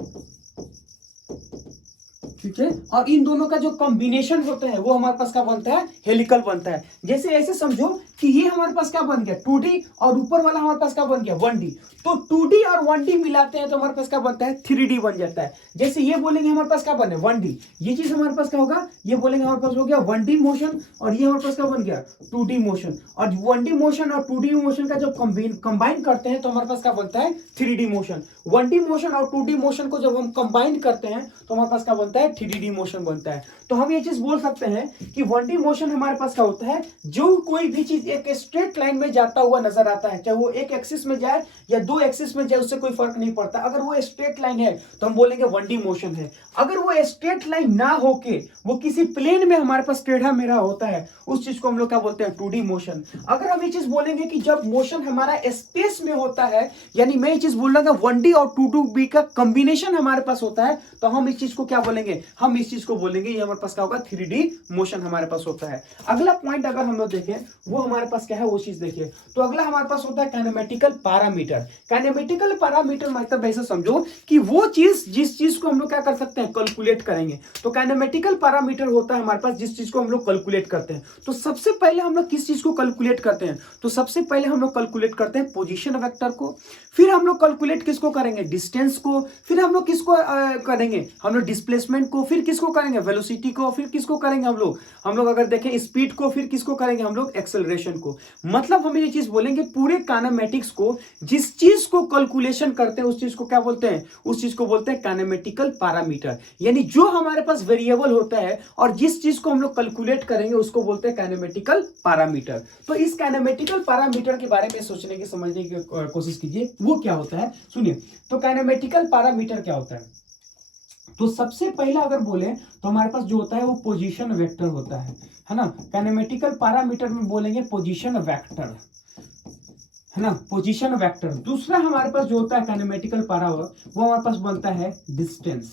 ठीक है। और इन दोनों का जो कॉम्बिनेशन होता है वो हमारे पास क्या बनता है, हेलिकल बनता है। जैसे ऐसे समझो कि ये हमारे पास क्या बन गया 2D और ऊपर वाला हमारे पास क्या बन गया 1D। तो 2D और 1D मिलाते हैं तो हमारे पास क्या बनता है, 3D बन जाता है। जैसे ये बोलेंगे हमारे पास क्या बने 1D, ये चीज हमारे पास क्या होगा, ये बोलेंगे हमारे पास हो गया 1D मोशन, और ये हमारे पास क्या बन गया 2D मोशन। और 1D मोशन और 2D मोशन का जब कंबाइन करते हैं तो हमारे पास क्या बनता है, 3D मोशन। 1D मोशन और 2D मोशन को जब हम कंबाइन करते हैं तो हमारे पास क्या बनता है, 3D मोशन बनता है। तो हम ये चीज बोल सकते हैं कि 1D मोशन हमारे पास क्या होता है, जो कोई भी चीज एक स्ट्रेट लाइन में जाता हुआ नजर आता है, चाहे वो एक एक्सिस में जाए या दो एक्सिस में जाए, उससे कोई फर्क नहीं पड़ता। अगर वो स्ट्रेट लाइन है तो हम बोलेंगे 1D मोशन है। अगर वो स्ट्रेट लाइन ना होके वो किसी प्लेन में हमारे पास टेढ़ा मेढ़ा होता है, उस चीज को हम लोग क्या बोलते हैं, 2D मोशन। अगर हम ये चीज बोलेंगे कि जब मोशन हमारा स्पेस में होता है, यानी मैं ये चीज बोल रहा था 1D और 2D का कॉम्बिनेशन हमारे पास होता है, तो हम इस चीज को क्या बोलेंगे, हम इस चीज को बोलेंगे ये हमारे पास क्या होगा, 3D मोशन हमारे पास होता है। अगला पॉइंट अगर हम लोग देखें वो हमारे पास क्या है, वो चीज देखिए। तो अगला हमारे पास होता है काइनेमेटिकल पैरामीटर। काइनेमेटिकल पैरामीटर मतलब ऐसे समझो कि वो चीज जिस चीज को हम लोग क्या कर सकते हैं, कैलकुलेट करेंगे। तो काइनेमेटिकल पैरामीटर होता है हमारे पास जिस चीज को हम लोग कैलकुलेट करते हैं। तो सबसे पहले हम लोग किस चीज को कैलकुलेट करते हैं, तो सबसे पहले हम लोग कैलकुलेट करते हैं पोजीशन वेक्टर को, फिर हम लोग कैलकुलेट किसको करेंगे, डिस्टेंस को, फिर हम लोग किसको करेंगे, हम लोग डिस्प्लेसमेंट को, फिर किसको करेंगे, वेलोसिटी को, फिर किसको करेंगे हम लोग अगर देखें स्पीड को, फिर किसको करेंगे हम लोग, एक्सेलरेशन को। मतलब हम ये चीज बोलेंगे पूरे काइनेमेटिक्स को जिस चीज को कैलकुलेशन करते हैं उस चीज को क्या बोलते हैं, उस चीज को बोलते हैं काइनेमेटिकल पैरामीटर। यानी जो हमारे पास वेरिएबल होता है और जिस चीज को हम लोग कैलकुलेट करेंगे उसको बोलते हैं काइनेमेटिकल पैरामीटर। तो इस काइनेमेटिकल पैरामीटर के बारे में सोचने की, समझने की कोशिश कीजिए वो क्या होता है। सुनिए, तो काइनेमेटिकल पैरामीटर क्या होता है। तो सबसे पहला अगर बोले तो हमारे पास जो होता है वो पोजीशन वेक्टर होता है ना। काइनेमेटिकल पैरामीटर में बोलेंगे पोजीशन वेक्टर, है ना, पोजीशन वेक्टर। दूसरा हमारे पास जो होता है काइनेमेटिकल पैरा वो हमारे पास बनता है डिस्टेंस,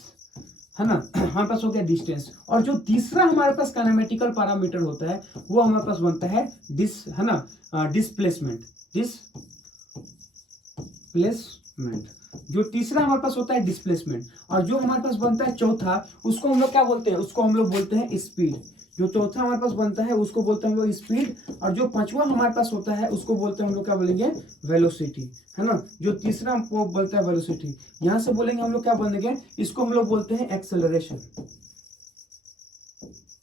है ना, हमारे पास हो गया डिस्टेंस। और जो तीसरा हमारे पास काइनेमेटिकल पैरामीटर होता है वो हमारे पास बनता है डिस्प्लेसमेंट। जो तीसरा हमारे पास होता है डिस्प्लेसमेंट। और जो हमारे पास बनता है चौथा, उसको हम लोग क्या बोलते हैं, उसको हम लोग बोलते हैं स्पीड। जो चौथा हमारे पास बनता है उसको बोलते हैं हम लोग स्पीड। और जो पांचवा हमारे पास होता है उसको बोलते हैं हम लोग क्या बोलेंगे, वेलोसिटी, है ना। जो तीसरा हमको बोलता है वेलोसिटी, यहां से बोलेंगे हम लोग क्या बोलेंगे, इसको हम लोग बोलते हैं एक्सेलरेशन,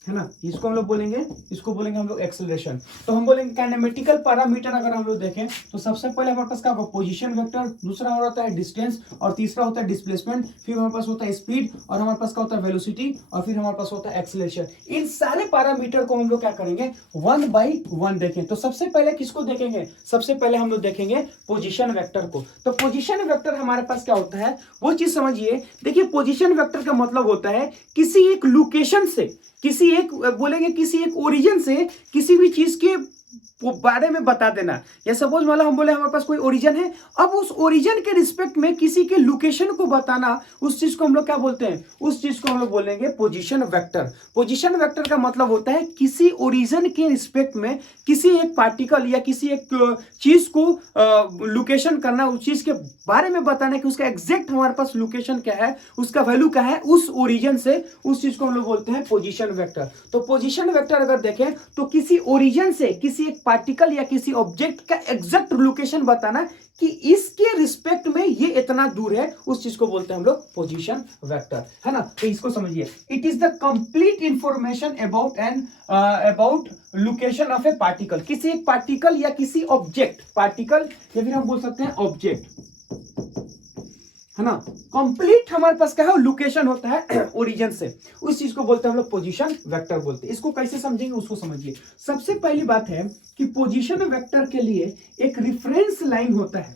है ना, इसको हम लोग बोलेंगे, इसको बोलेंगे हम लोग एक्सेलरेशन। तो हम बोलेंगे काइनेमेटिकल पैरामीटर अगर हम लोग देखें तो सबसे पहले हमारे पास क्या होगा, पोजीशन वेक्टर, दूसरा हमारा होता है डिस्टेंस, और तीसरा होता है डिस्प्लेसमेंट, फिर हमारे पास होता है स्पीड, और हमारे पास क्या होता है वेलोसिटी, और फिर हमारे पास होता है एक्सेलरेशन। इन सारे पैरामीटर को हम लोग क्या करेंगे, 1 by 1 देखें। तो सबसे पहले किसको देखेंगे, सबसे पहले हम लोग देखेंगे पोजीशन वेक्टर को। तो पोजीशन वेक्टर हमारे पास क्या होता है वो चीज समझिए। देखिए पोजीशन वेक्टर का मतलब होता है किसी एक लोकेशन से, किसी एक बोलेंगे किसी एक ओरिजिन से किसी भी चीज के बारे में बता देना। या सपोज मतलब हम बोले हमारे पास कोई ओरिजिन है, अब उस ओरिजिन के रिस्पेक्ट में किसी के लोकेशन को बताना, उस चीज को हम लोग क्या बोलते हैं, उस चीज को हम लोग बोलेंगे पोजीशन वेक्टर। पोजीशन वेक्टर का मतलब होता है किसी ओरिजिन के रिस्पेक्ट में किसी एक पार्टिकल या किसी एक चीज को लोकेशन करना, उस चीज के बारे में बताना कि उसका एग्जैक्ट हमारे पास लोकेशन क्या है, उसका वैल्यू क्या है उस ओरिजिन से, उस चीज को हम लोग बोलते हैं पोजीशन वेक्टर। तो पोजीशन वेक्टर अगर देखें तो किसी ओरिजिन से किसी एक पार्टिकल या किसी ऑब्जेक्ट का एग्जैक्ट लोकेशन बताना कि इसके रिस्पेक्ट में ये इतना दूर है, उस चीज को बोलते हैं हम लोग पोजीशन वेक्टर, है ना। तो इसको समझिए, it is the complete information about location of A particle. किसी एक पार्टिकल या किसी ऑब्जेक्ट, पार्टिकल या फिर हम बोल सकते हैं ऑब्जेक्ट, है ना, कंप्लीट हमारे पास क्या है लोकेशन होता है ओरिजिन से, उस चीज को बोलते हैं हम लोग पोजीशन वेक्टर बोलते हैं। इसको कैसे समझेंगे उसको समझिए। सबसे पहली बात है कि पोजीशन वेक्टर के लिए एक रिफरेंस लाइन होता है,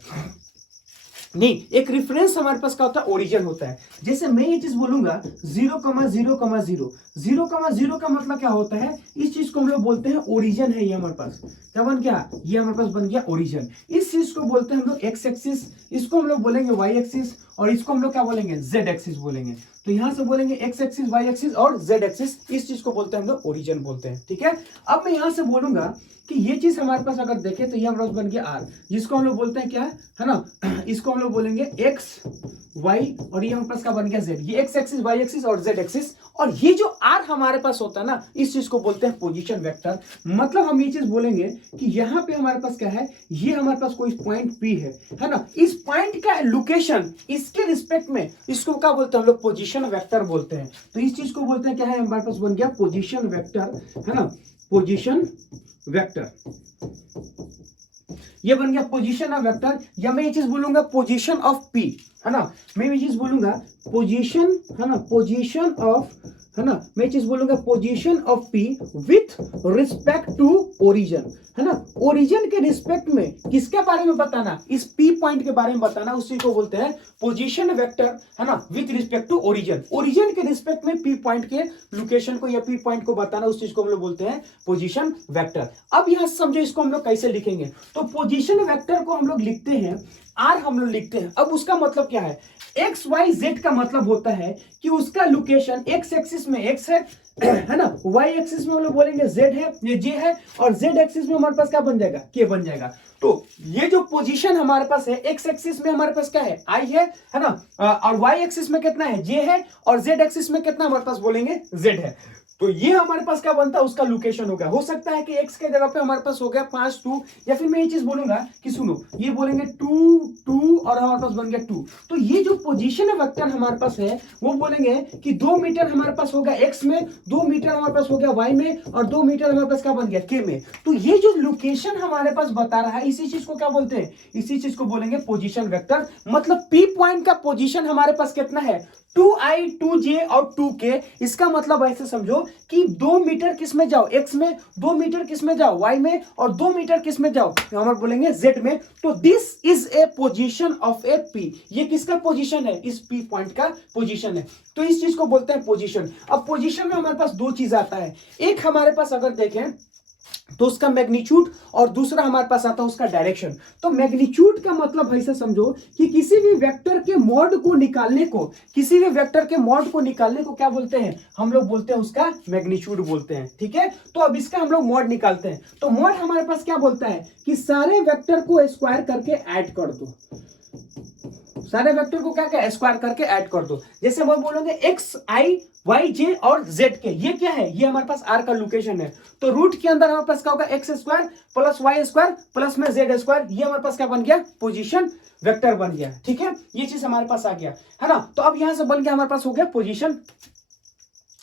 नहीं एक रेफरेंस हमारे पास क्या होता है ओरिजिन होता है। जैसे मैं ये चीज बोलूंगा 0,0,0, 0,0 का मतलब क्या होता है, इस चीज को हम लोग बोलते हैं ओरिजिन है। ये हमारे पास क्या बन गया, ये हमारे पास बन गया ओरिजिन। इस चीज को बोलते हैं हम लोग एक्स एक्सिस, इसको हम लोग बोलेंगे वाई एक्सिस, और इसको हम लोग क्या बोलेंगे जेड एक्सिस बोलेंगे। तो यहां से बोलेंगे एक्स एक्सिस, वाई एक्सिस और जेड एक्सिस, इस चीज को बोलते हैं हम लोग ओरिजिन बोलते हैं। ठीक है, अब मैं यहां से बोलूंगा कि ये चीज हमारे पास अगर देखें तो ये हमारे पास बन गया आर, जिसको हम लोग बोलते हैं क्या है ना, इसको हम लोग बोलेंगे एक्स वाई, और ये हमारे पास क्या बन गया जेड। ये एक्स एक्सिस, वाई एक्सिस और जेड एक्सिस, और ये जो आर हमारे पास होता है ना, इस चीज को बोलते हैं पोजीशन वेक्टर। मतलब हम ये चीज बोलेंगे कि यहाँ पे हमारे पास क्या है, ये हमारे पास कोई पॉइंट पी है ना, इस पॉइंट का लोकेशन इसके रिस्पेक्ट में, इसको क्या बोलते हैं हम लोग पोजीशन वेक्टर बोलते हैं। तो इस चीज को बोलते हैं क्या है, हमारे पास बन गया पोजीशन वेक्टर, है ना, पोजीशन वेक्टर, ये बन गया पोजीशन ऑफ वेक्टर। या मैं ये चीज बोलूंगा पोजीशन ऑफ पी, है ना, मैं ये चीज बोलूंगा पोजीशन, है ना, पोजीशन ऑफ, है ना, मैं ये चीज बोलूंगा position of P with respect to origin, है ना। ओरिजिन के रिस्पेक्ट में किसके बारे में बताना, इस पी पॉइंट के बारे में बताना, उसी को बोलते हैं पोजीशन वेक्टर, है ना, with respect to origin. Origin के रिस्पेक्ट में पी पॉइंट के लोकेशन को या पी पॉइंट को बताना, उस चीज को हम लोग बोलते हैं पोजीशन वेक्टर। अब यहां समझो इसको हम लोग कैसे लिखेंगे। तो पोजीशन वेक्टर को हम लोग लिखते हैं आर, हम लोग लिखते हैं। अब उसका मतलब क्या है, एक्स वाई जेड का मतलब होता है कि उसका लोकेशन एक्स एक्सिस में एक्स है ना, वाई एक्सिस में हम लोग बोलेंगे जेड है, ये जे है, और जेड एक्सिस में हमारे पास क्या बन जाएगा, के बन जाएगा। तो ये जो पोजीशन हमारे पास है, एक्स एक्सिस में हमारे पास क्या है, आई है ना, और वाई एक्सिस में कितना है, जे है, और जेड एक्सिस में कितना हमारे पास बोलेंगे जेड है। तो ये हमारे पास क्या बनता है, उसका लोकेशन हो गया। हो सकता है कि एक्स के जगह पे हमारे पास हो गया 5 2, या फिर मैं ये चीज बोलूंगा कि सुनो, ये बोलेंगे 2 2 और हमारे पास बन गया 2। तो ये जो पोजीशन वेक्टर हमारे पास है, वो बोलेंगे कि 2 मीटर हमारे पास हो गया एक्स में, 2 मीटर हमारे पास हो गया वाई में, और 2 मीटर हमारे पास क्या बन गया के में। तो ये जो लोकेशन हमारे पास बता रहा है, इसी चीज को क्या बोलते हैं, इसी चीज को बोलेंगे पोजीशन वेक्टर। मतलब पी पॉइंट का पोजीशन हमारे पास कितना है, 2i 2j और 2k। इसका मतलब ऐसे समझो कि 2 मीटर किस में जाओ, x में, 2 मीटर किस में जाओ, y में, और 2 मीटर किस में जाओ, हम बोलेंगे z में। तो this is a position of A p। ये किसका पोजीशन है, इस p पॉइंट का पोजीशन है। तो इस चीज को बोलते हैं पोजीशन। अब पोजीशन में हमारे पास दो चीज आता है, एक हमारे पास अगर देखें तो उसका मैग्नीट्यूड, और दूसरा हमारे पास आता है उसका डायरेक्शन। तो मैग्नीट्यूड का मतलब ऐसा समझो कि किसी भी वेक्टर के मॉड को निकालने को, किसी भी वेक्टर के मॉड को निकालने को क्या बोलते हैं, हम लोग बोलते हैं उसका मैग्नीट्यूड बोलते हैं। ठीक है, तो अब इसका हम लोग मॉड निकालते हैं। तो मॉड हमारे पास क्या बोलता है कि सारे वेक्टर को स्क्वायर करके ऐड कर दो, सारे वेक्टर को क्या क्या स्क्वायर करके ऐड कर दो। जैसे हम बोलोगे एक्स आई वाई जे और जेड के, ये क्या है, ये हमारे पास आर का लोकेशन है। तो रूट के अंदर हमारे पास क्या होगा, X square plus Y square plus में जेड स्क्वायर, ये हमारे पास क्या बन गया, पोजीशन वेक्टर बन गया। ठीक है, ये चीज हमारे पास आ गया, है ना। तो अब यहां से बन गया हमारे पास हो गया पोजीशन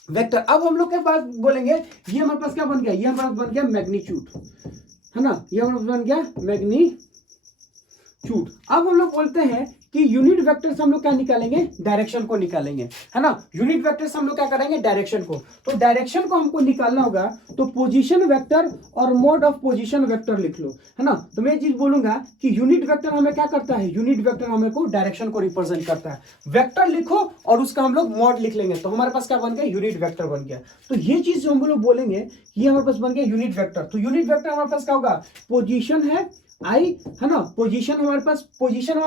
वेक्टर। अब हम लोग के पास बोलेंगे ये हमारे पास क्या बन गया, ये हमारे पास बन गया मैग्नीट्यूड, है ना, ये हमारे पास बन गया मैग्नीट्यूड। अब हम लोग बोलते हैं कि यूनिट वेक्टर से हम लोग क्या निकालेंगे, डायरेक्शन को निकालेंगे, है ना। यूनिट वेक्टर से हम लोग क्या करेंगे, डायरेक्शन को। तो डायरेक्शन को हमको निकालना होगा तो पोजीशन वेक्टर और मोड ऑफ पोजीशन वेक्टर लिख लो, है ना। तो मैं ये चीज बोलूंगा कि यूनिट वेक्टर हमें क्या करता है, यूनिट वेक्टर हमें को डायरेक्शन को रिप्रेजेंट करता है। वेक्टर लिखो और उसका हम लोग मोड लिख लेंगे, तो हमारे पास क्या बन गया, यूनिट वेक्टर बन गया। तो ये चीज हम लोग बोलेंगे ये हमारे पास बन गया यूनिट वेक्टर। तो यूनिट वेक्टर हमारे पास क्या होगा, पोजीशन है आई, है ना। पोजीशन हमारे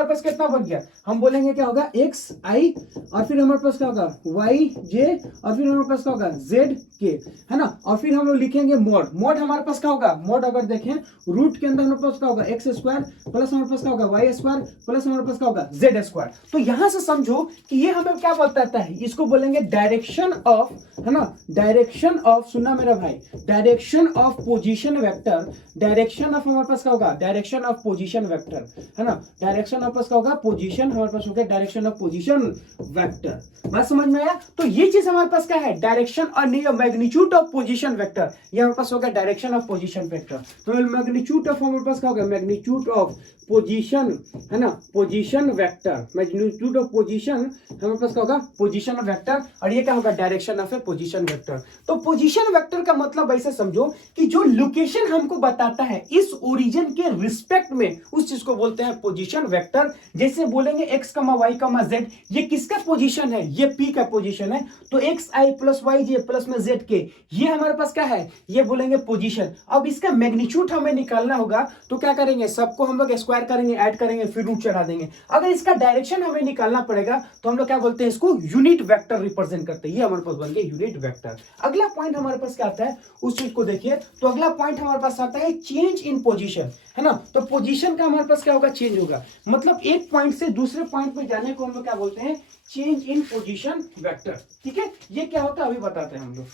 पास कितना बन गया, हम बोलेंगे क्या होगा एक्स आई, और फिर हमारे पास क्या होगा वाई जे, और फिर हमारे पास क्या होगा जेड के, है ना। और फिर हम लोग लिखेंगे मोड हमारे पास क्या होगा, मोड अगर देखें रूट के अंदर हमारे पास क्या होगा एक्स स्क्वायर प्लस हमारे पास क्या होगा वाई स्क्वायर प्लस हमारे पास क्या होगा जेड स्क्वायर। तो यहां से समझो कि ये हमें क्या बताता है, इसको बोलेंगे डायरेक्शन ऑफ, है ना, डायरेक्शन ऑफ, सुनना मेरा भाई, direction of position vector, direction of हमारे पास क्या होगा, डायरेक्शन ऑफ पोजीशन वेक्टर, है ना। डायरेक्शन ऑफ पास क्या होगा, पोजीशन, हमारे पास हो गया डायरेक्शन ऑफ पोजीशन वेक्टर। बात समझ में आया। तो ये चीज हमारे पास क्या है, डायरेक्शन और मैग्नीट्यूड ऑफ पोजीशन वेक्टर, ये हमारे पास हो गया डायरेक्शन ऑफ पोजीशन वेक्टर। तो मैग्नीट्यूड ऑफ हमारे पास क्या होगा, मैग्नीट्यूड ऑफ पोजीशन, है ना, position vector, magnitude of position हमारे पास क्या होगा, पोजीशन ऑफ वेक्टर, और ये क्या होगा direction of A position vector. तो पोजीशन वेक्टर का मतलब ऐसे समझो कि जो लोकेशन हमको बताता है इस ओरिजिन के रिस्पेक्ट में, उस चीज को बोलते हैं पोजीशन वेक्टर। जैसे बोलेंगे x, y, z, ये किसका पोजीशन है, ये p का पोजीशन है। तो x i plus Y J plus में z के, ये हमारे पास क्या है, ये बोलेंगे पोजीशन। अब इसका मैग्नीट्यूड हमें निकालना होगा, तो क्या करेंगे, सबको हम लोग स्क्वायर करेंगे, ऐड करेंगे, फिर रूट चढ़ा देंगे। अगर इसका डायरेक्शन हमें निकालना पड़ेगा तो हम लोग क्या बोलते हैं, इसको यूनिट वेक्टर रिप्रेजेंट करते हैं। ये हमारे पास बन गया यूनिट वेक्टर। अगला पॉइंट हमारे पास क्या आता है, उस चीज को देखिए। तो अगला पॉइंट हमारे पास आता है चेंज इन पोजीशन, है ना। तो पोजीशन का हमारे पास क्या होगा, चेंज होगा। मतलब एक पॉइंट से दूसरे पॉइंट में जाने को हम लोग क्या बोलते हैं, चेंज इन पोजीशन वेक्टर। ठीक है, ये क्या होता है अभी बताते हैं हम लोग।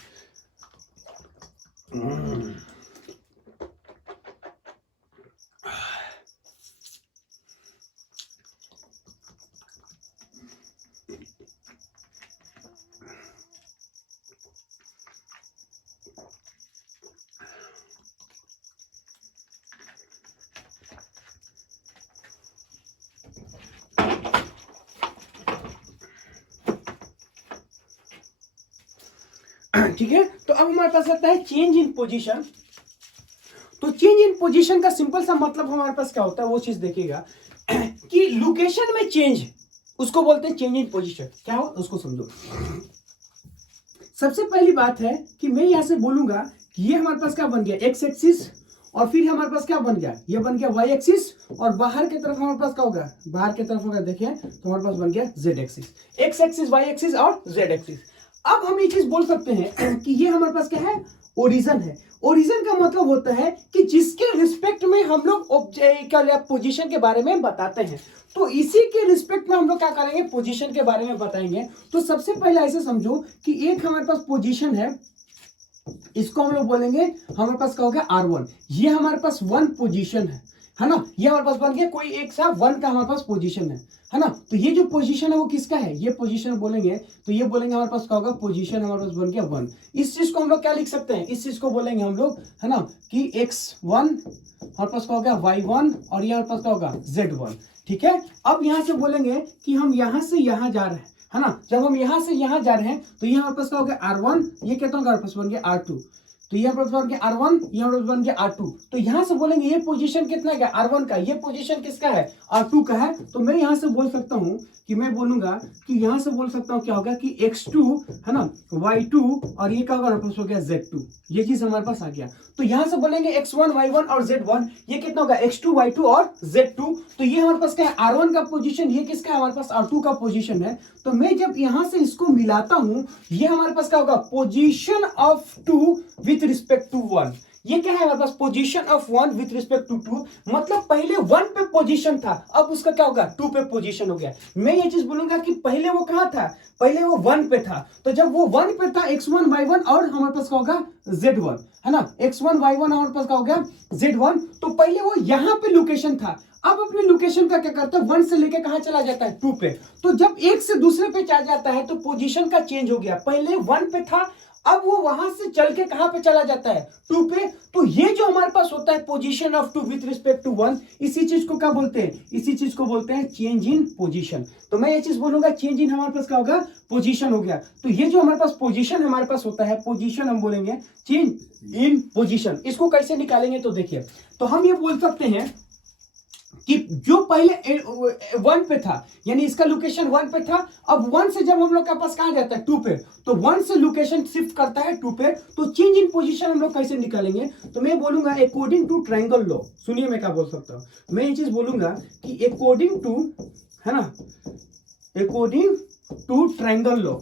ठीक है, तो अब हमारे पास आता है चेंज इन पोजीशन। तो चेंज इन पोजीशन का सिंपल सा मतलब हमारे पास क्या होता है, वो चीज देखिएगा कि लोकेशन में चेंज, उसको बोलते हैं चेंज इन पोजीशन। क्या हो उसको समझो। सबसे पहली बात है कि मैं यहां से बोलूंगा कि ये हमारे पास क्या बन गया, एक्स एक्सिस, और फिर हमारे पास क्या बन गया, ये बन गया वाई एक्सिस, और बाहर की तरफ हमारे पास क्या होगा, बाहर की तरफ अगर देखें तो हमारे पास बन गया Z axis, X axis, Y axis और जेड एक्सिस। अब हम ये चीज बोल सकते हैं कि ये हमारे पास क्या है, ओरिजिन है। ओरिजिन का मतलब होता है कि जिसके रिस्पेक्ट में हम लोग पोजीशन के बारे में बताते हैं। तो इसी के रिस्पेक्ट में हम लोग क्या करेंगे, पोजीशन के बारे में बताएंगे। तो सबसे पहले ऐसे समझो कि एक हमारे पास पोजीशन है, इसको हम लोग बोलेंगे हमारे पास क्या हो गया R1। ये हमारे पास वन पोजीशन है ना। ये हमारे पास बन गया कोई एक सा वन का हमारे पास पोजीशन है ना। तो ये जो पोजीशन है वो किसका है, ये पोजीशन बोलेंगे तो ये बोलेंगे हमारे पास क्या होगा, पोजीशन हमारे पास बन गया 1। इस चीज को हम लोग क्या लिख सकते हैं, इस चीज को बोलेंगे हम लोग, है ना, कि x1 हमारे पास क्या होगा y1, और ये हमारे पास क्या होगा z1। ठीक है, अब यहाँ से बोलेंगे कि हम यहाँ से यहाँ जा रहे हैं, है ना। जब हम यहाँ से यहाँ जा रहे हैं तो ये हमारे पास क्या हो गया R1, ये कहता हूँ हमारे पास बन गया R2। तो ये हमारे पास बन गया R1, ये हमारे पास बन गया R2। तो यहाँ से बोलेंगे ये पोजीशन कितना है R1 का, ये पोजीशन किसका है, R2 का है। तो मैं यहाँ से बोल सकता हूँ कि मैं बोलूंगा कि यहाँ से बोल सकता हूँ क्या होगा कि x2, है ना, y2, और ये क्या होगा हमारे पास हो गया z2। ये चीज हमारे पास आ गया। तो यहाँ से बोलेंगे x1, y1 और z1, ये कितना होगा x2, y2 और z2। तो ये हमारे पास क्या है, R1 का पोजीशन, ये किसका है, हमारे पास R2 का पोजीशन है। तो मैं जब यहाँ से इसको मिलाता हूँ, ये हमारे पास क्या होगा, position of 2 with respect to 1। ये क्या है हमारे पास, position of 1 with respect to 2। मतलब पहले 1 पे पोजीशन था, अब उसका क्या होगा, 2 पे पोजीशन हो गया। मैं ये चीज बोलूंगा कि पहले वो कहां था, पहले वो 1 पे था। तो जब वो 1 पे था, x1, y1 और हमारे पास क्या होगा, z1, है ना, x1, y1 हमारे पास क्या हो गया, z1। तो पहले वो यहां पे लोकेशन था, अब अपने लोकेशन का क्या करता है, 1 से लेके कहां चला जाता है, 2 पे। तो जब एक से दूसरे पे चला जाता है तो पोजीशन का चेंज हो गया, पहले 1 पे था, अब वो वहां से चल के कहां पे चला जाता है, 2 पे। तो ये जो हमारे पास होता है position of 2 with respect to 1, इसी चीज को क्या बोलते हैं, इसी चीज को बोलते हैं चेंज इन पोजीशन। तो मैं ये चीज बोलूंगा चेंज इन हमारे पास क्या होगा, पोजीशन हो गया। तो ये जो हमारे पास पोजीशन हमारे पास होता है, पोजीशन हम बोलेंगे चेंज इन पोजीशन। इसको कैसे निकालेंगे, तो देखिए, तो हम ये बोल सकते हैं कि जो पहले 1 पे था, यानी इसका लोकेशन 1 पे था, अब 1 से जब हम लोग के पास कहां जाता है, 2 पे, तो 1 से लोकेशन शिफ्ट करता है 2 पे। तो चेंज इन पोजीशन हम लोग कैसे निकालेंगे, तो मैं बोलूंगा अकॉर्डिंग टू ट्रायंगल लॉ। सुनिए मैं क्या बोल सकता हूं, मैं ये चीज बोलूंगा कि अकॉर्डिंग टू, है ना, अकॉर्डिंग टू ट्रायंगल लॉ,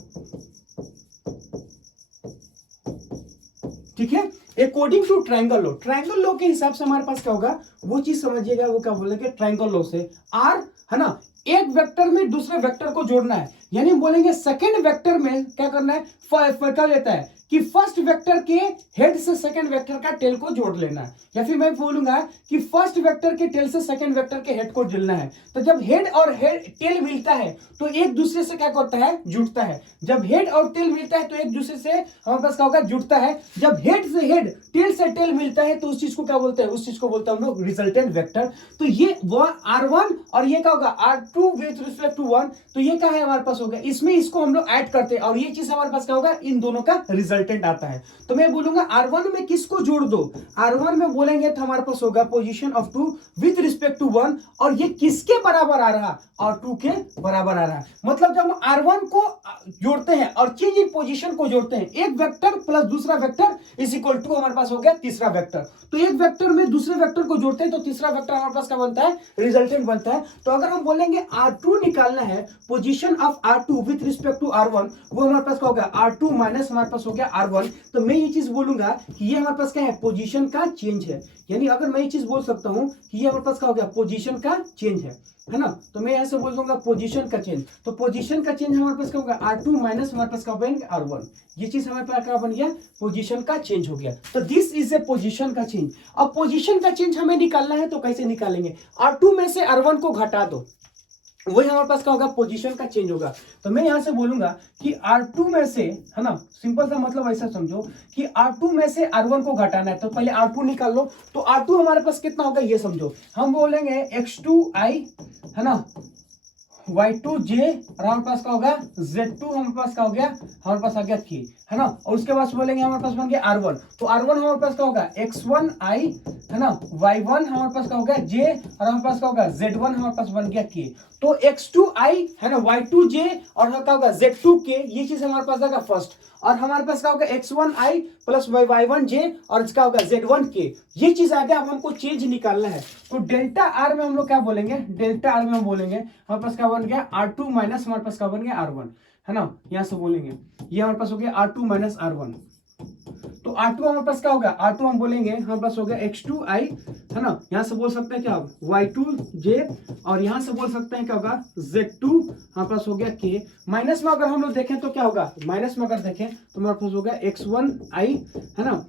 ठीक है, according to triangle law. Triangle law के हिसाब से हमारे पास क्या होगा, वो चीज समझिएगा, वो क्या बोलेंगे, ट्रायंगल लॉ से आर, है ना, एक वेक्टर में दूसरे वेक्टर को जोड़ना है, यानी हम बोलेंगे सेकंड वेक्टर में क्या करना है, क्या लेता है कि फर्स्ट वेक्टर के हेड से सेकंड वेक्टर का टेल को जोड़ लेना है, या फिर मैं बोलूंगा कि फर्स्ट वेक्टर के टेल से सेकंड वेक्टर के हेड को जोड़ना है। तो जब हेड और हेड टेल मिलता है तो एक दूसरे से क्या करता है, जुड़ता है। जब हेड और टेल मिलता है तो एक दूसरे से हमारे पास क्या होगा, जुड़ता है। जब हेड से हेड, टेल से टेल मिलता है तो उस चीज को क्या बोलते हैं, उस चीज को बोलते हैं हम लोग रिजल्टेंट वेक्टर। तो ये R1 और ये क्या होगा, R2 विथ रिस्पेक्ट टू 1। तो ये क्या है हमारे पास होगा, इसमें इसको हम लोग ऐड करते हैं और ये चीज हमारे पास क्या होगा, इन दोनों का रिजल्टेंट आता है। तो मैं बोलूंगा R1 में किसको जोड़ दो, R1 में बोलेंगे तो हमारे पास होगा position of 2 with respect to 1, और ये किसके बराबर आ रहा, R2 के बराबर आ रहा है। मतलब जब हम R1 को जोड़ते हैं और चेंज इन पोजीशन को जोड़ते हैं, एक वेक्टर प्लस दूसरा वेक्टर इज इक्वल टू हमारे पास हो गया तीसरा वेक्टर। तो एक वेक्टर में दूसरे वेक्टर को जोड़ते हैं तो तीसरा वेक्टर हमारे पास क्या बनता है, रिजल्टेंट बनता है। तो अगर हम बोलेंगे R2 निकालना है, position of R2 with respect to R1, वो हमारे पास क्या होगा, R2 माइनस हमारे पास हो गया R1। तो मैं ये चीज बोलूंगा कि ये हमारे पास क्या है, पोजीशन का चेंज है। यानी अगर मैं ये चीज बोल सकता हूं कि ये हमारे पास क्या हो गया, पोजीशन का चेंज है ना। तो मैं यहां से बोल दूंगा पोजीशन का चेंज। तो पोजीशन का चेंज हमारे पास क्या होगा, R2 माइनस हमारे पास क्या बनेगा, R1। ये चीज हमारे पास क्या बन गया, पोजीशन का चेंज हो गया। तो दिस इज ए पोजीशन का चेंज। अब पोजीशन का चेंज हमें निकालना है तो कैसे निकालेंगे, R2 में से R1 को घटा दो, वही हमारे पास क्या होगा, पोजीशन का चेंज होगा। तो मैं यहां से बोलूंगा कि R2 में से, है ना, सिंपल सा मतलब ऐसा समझो कि R2 में से R1 को घटाना है। तो पहले R2 निकाल लो। तो R2 हमारे पास कितना होगा, ये समझो, हम बोलेंगे X2I, है ना, Y2J, और हमारे पास क्या होगा, Z2 हमारे पास क्या हो गया, हमारे पास आ गया K, है ना। और उसके बाद बोलेंगे हमारे पास बन गया R1। तो R1 हमारे पास क्या होगा, X1I, है ना, Y1 हमारे पास क्या होगा J, और हमारे पास क्या होगा Z1 हमारे पास बन गया K। तो X2I, है ना, Y2J और क्या होगा Z2K, ये चीज हमारे पास आएगा फर्स्ट। और हमारे पास क्या होगा X1I प्लस Y1J और क्या होगा Z1K, ये चीज आ गया। अब हमको चेंज निकालना है। तो डेल्टा R में हम लोग क्या बोलेंगे, डेल्टा R में हम बोलेंगे हमारे पास क्या बन गया, R2 माइनस हमारे पास क्या बन गया, R1, है ना। यहां से बोलेंगे ये हमारे पास हो गया R2 माइनस R1। तो R2 हमारे पास क्या होगा, R2 हम बोलेंगे हमारे पास हो गया X2I, है ना। यहां से बोल सकते हैं क्या होगा Y2J, और यहां से बोल सकते हैं क्या होगा Z2 हमारे पास हो गया K। माइनस में अगर हम लोग देखें तो क्या होगा, माइनस में अगर देखें तो हमारे पास हो गया X1I, है ना,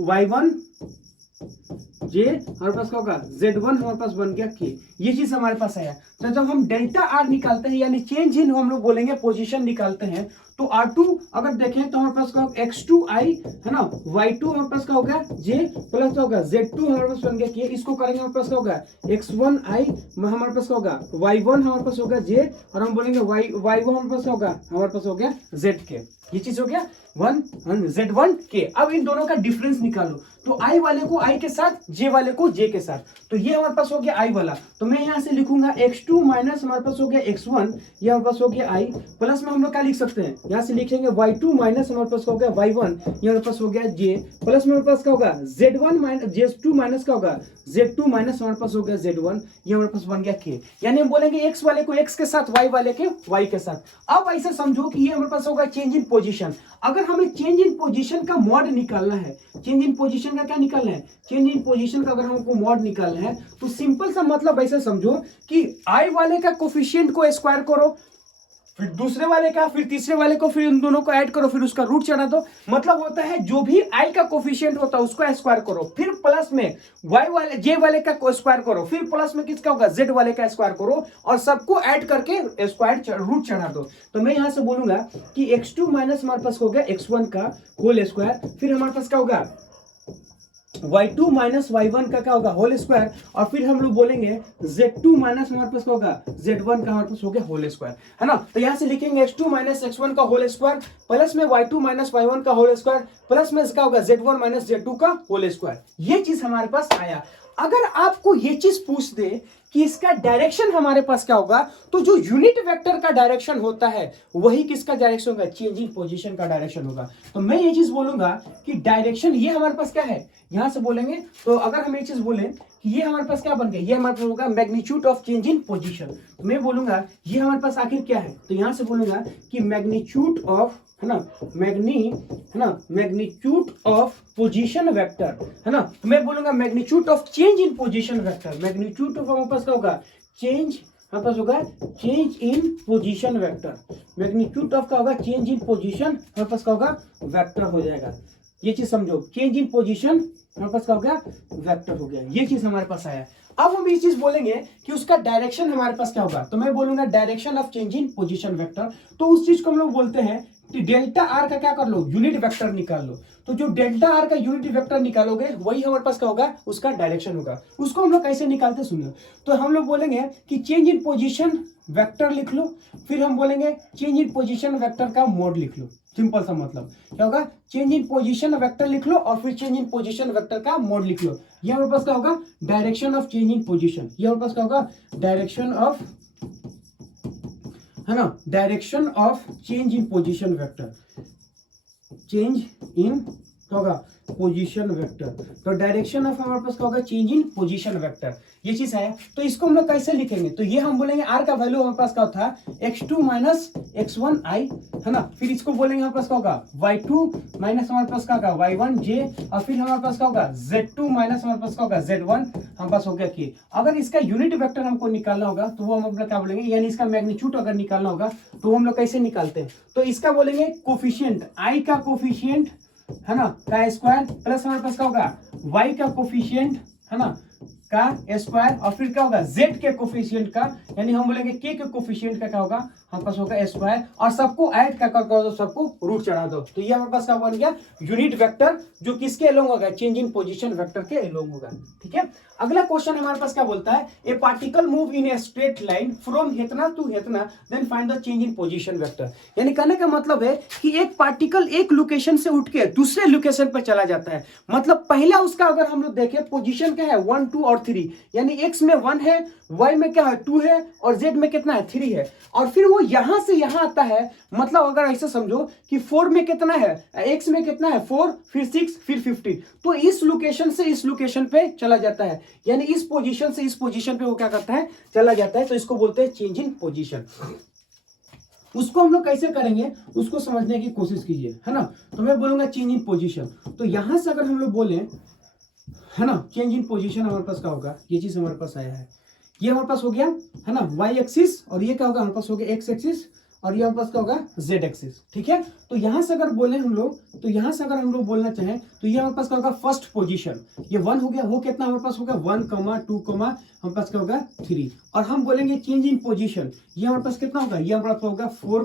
Y1J, हमारे पास क्या होगा Z1 हमारे पास बन गया K। ये चीज हमारे पास आया। तो जब हम डेल्टा R निकालते हैं, यानी चेंज इन हम लोग बोलेंगे पोजीशन निकालते हैं, तो R2 अगर देखें तो हमारे पास क्या होगा X2I, है ना, Y2 हमारे पास क्या होगा J प्लस क्या होगा Z2 हमारे पास बन गया K। इसको करेंगे हमारे पास क्या होगा X1I, हमारे पास क्या होगा Y1 हमारे पास होगा J, और हम बोलेंगे Y1 हमारे पास क्या होगा, हमारे पास हो गया ZK। ये चीज हो गया Z1K। अब इन दोनों का डिफरेंस निकालो। तो I वाले को I के साथ, J वाले को J के साथ। तो ये हमारे पास हो गया I वाला। तो मैं यहां से लिखूंगा X2 माइनस हमारे पास हो गया X1, ये हमारे पास हो गया I, प्लस में हम लोग क्या लिख सकते हैं, यहां से लिखेंगे Y2 माइनस हमारे पास हो गया Y1, ये हमारे पास हो गया J, प्लस में हमारे पास क्या होगा Z1 माइनस Z2 माइनस क्या होगा Z2 माइनस हमारे पास हो गया Z1, ये हमारे पास बन गया K। यानी हम बोलेंगे X वाले को X के साथ, Y वाले के Y के साथ। अब ऐसे समझो कि ये हमारे पास होगा चेंज इन पोजीशन। अगर हमें चेंज इन पोजीशन का मॉड निकालना है, चेंज इन पोजीशन का क्या निकालना है, चेंज इन पोजीशन का अगर हमको मॉड निकालना है, तो सिंपल सा मतलब ऐसे समझो कि I वाले का कोफिशिएंट को स्क्वायर करो, फिर दूसरे वाले का, फिर तीसरे वाले को, फिर उन दोनों को ऐड करो, फिर उसका रूट चढ़ा दो। मतलब होता है जो भी आई का कोफिशिएंट होता है उसको स्क्वायर करो, फिर प्लस में वाई वाले जे वाले का स्क्वायर करो, फिर प्लस में किसका होगा जेड वाले का स्क्वायर करो, और सबको ऐड करके स्क्वायर रूट चढ़ा दो। तो मैं यहां से बोलूंगा कि x2 माइनस हमारे पास हो गया x1 का होल स्क्वायर, फिर हमारे पास क्या होगा y2 माइनस y1 का क्या होगा होल स्क्वायर, और फिर हम लोग बोलेंगे z2 माइनस हमारे पास क्या होगा z1 का हमारे पास हो गया होल स्क्वायर, है ना। तो यहां से लिखेंगे x2 माइनस x1 का होल स्क्वायर प्लस में y2 माइनस y1 का होल स्क्वायर प्लस में इसका होगा z1 माइनस z2 का होल स्क्वायर। ये चीज हमारे पास आया। अगर आपको ये चीज पूछ दे कि इसका डायरेक्शन हमारे पास क्या होगा, तो जो यूनिट वेक्टर का डायरेक्शन होता है वही किसका डायरेक्शन होगा, चेंजिंग पोजीशन का डायरेक्शन होगा। तो मैं ये चीज बोलूंगा कि डायरेक्शन ये हमारे पास क्या है, यहां से बोलेंगे तो अगर हम ये चीज बोलें कि ये हमारे पास क्या बन गया, ये हमारे पास होगा magnitude of change in position. तो मैं बोलूंगा ये हमारे पास आखिर क्या है, तो यहां से बोलूंगा कि मैग्नीट्यूड ऑफ, है ना, मैग्नीट्यूड ऑफ पोजीशन वेक्टर, है ना। तो मैं बोलूंगा magnitude of change in position vector, magnitude of हमारे पास क्या होगा चेंज, हमारे पास होगा change in position vector, magnitude of का होगा चेंज इन पोजीशन, हमारे पास क्या होगा वेक्टर हो जाएगा। ये चीज समझो, चेंज इन पोजीशन हमारे पास क्या हो गया वेक्टर हो गया। ये चीज हमारे पास आया। अब हम ये चीज बोलेंगे कि उसका डायरेक्शन हमारे पास क्या होगा, तो मैं बोलूंगा direction of change in position vector. तो उस चीज को हम लोग बोलते हैं कि डेल्टा आर का क्या कर लो, यूनिट वेक्टर निकाल लो। तो जो डेल्टा आर का यूनिट वेक्टर निकालोगे वही हमारे पास क्या होगा, उसका डायरेक्शन होगा। उसको हम लोग कैसे निकालते सुनिए। तो हम लोग बोलेंगे कि चेंज इन पोजीशन वेक्टर लिख लो, फिर हम बोलेंगे चेंज इन पोजीशन वेक्टर का मोड लिख लो। सिंपल सा मतलब क्या होगा, चेंज इन पोजीशन वेक्टर लिख लो और फिर चेंज इन पोजीशन वेक्टर का मोड लिख लो। ये हमारे पास क्या होगा direction of change in position, ये हमारे पास क्या होगा डायरेक्शन ऑफ, है ना, direction of change in position vector, change in क्या होगा पोजीशन वेक्टर। तो डायरेक्शन ऑफ हमारे पास क्या होगा चेंज इन पोजीशन वेक्टर। ये चीज है। तो इसको हम लोग कैसे लिखेंगे, तो ये हम बोलेंगे आर का वैल्यू हमारे पास क्या था x2 माइनस x1 i, है ना। फिर इसको बोलेंगे हमारे पास क्या होगा y2 माइनस हमारे पास क्या होगा y1 j, और फिर हमारे पास क्या होगा z2 माइनस हमारे पास क्या होगा z1 हमारे पास हो गया k। अगर इसका यूनिट वेक्टर हमको निकालना होगा तो वो हम अपना क्या बोलेंगे, यानी इसका मैग्नीट्यूड अगर निकालना होगा तो हम लोग कैसे निकालते हैं, तो इसका बोलेंगे कोफिशिएंट i का कोफिशिएंट, है ना, का स्क्वायर प्लस हमारे पास क्या होगा y का कोफिशिएंट, है ना, का स्क्वायर, और फिर क्या होगा z के कोफिशिएंट का, यानी हम बोलेंगे k के कोफिशिएंट का क्या होगा हमारे पास होगा स्क्वायर, और सबको ऐड कर दो, सबको रूट चढ़ा दो। तो ये हमारे पास क्या बन गया यूनिट वेक्टर, जो किसके अलोंग होगा चेंज इन पोजीशन वेक्टर के अलोंग होगा। ठीक है। अगला क्वेश्चन हमारे पास क्या बोलता है, a particle move in a straight line from हेतना टू हेतना then find the change in position vector. यानी कहने का मतलब है कि एक पार्टिकल एक लोकेशन से उठ के दूसरे लोकेशन पर चला जाता है। मतलब पहला उसका अगर हम लोग देखें पोजीशन क्या है 1 2 और 3, यानी x में 1 है, y में क्या है 2 है, और z में कितना है 3 है, और फिर वो यहां से यहां आता है। मतलब अगर ऐसे समझो कि 4 में कितना है, x में कितना है 4, फिर 6, फिर 15, तो इस लोकेशन से इस लोकेशन पे चला जाता है, यानी इस पोजीशन से इस पोजीशन पे वो क्या करता है चला जाता है। तो इसको बोलते हैं चेंज इन पोजीशन। उसको हम लोग कैसे करेंगे उसको समझने की कोशिश कीजिए, है ना। तो मैं बोलूंगा चेंज इन पोजीशन। तो यहां से अगर हम लोग बोले, है ना, चेंज इन पोजीशन हमारे पास क्या होगा, ये चीज हमारे पास आया है, ये हमारे पास हो गया, है ना, y एक्सिस, और ये क्या होगा हमारे पास हो गया x एक्सिस, और ये हमारे पास क्या होगा z एक्सिस। ठीक है। तो यहां से अगर बोले हम लोग, तो यहां से अगर हम लोग बोलना चाहें तो ये हमारे पास क्या होगा फर्स्ट पोजीशन, ये 1 हो गया, वो कितना हमारे पास होगा 1, 2, हमारे पास क्या होगा 3, और हम बोलेंगे चेंज इन पोजीशन, ये हमारे पास कितना होगा, ये हमारे पास होगा 4,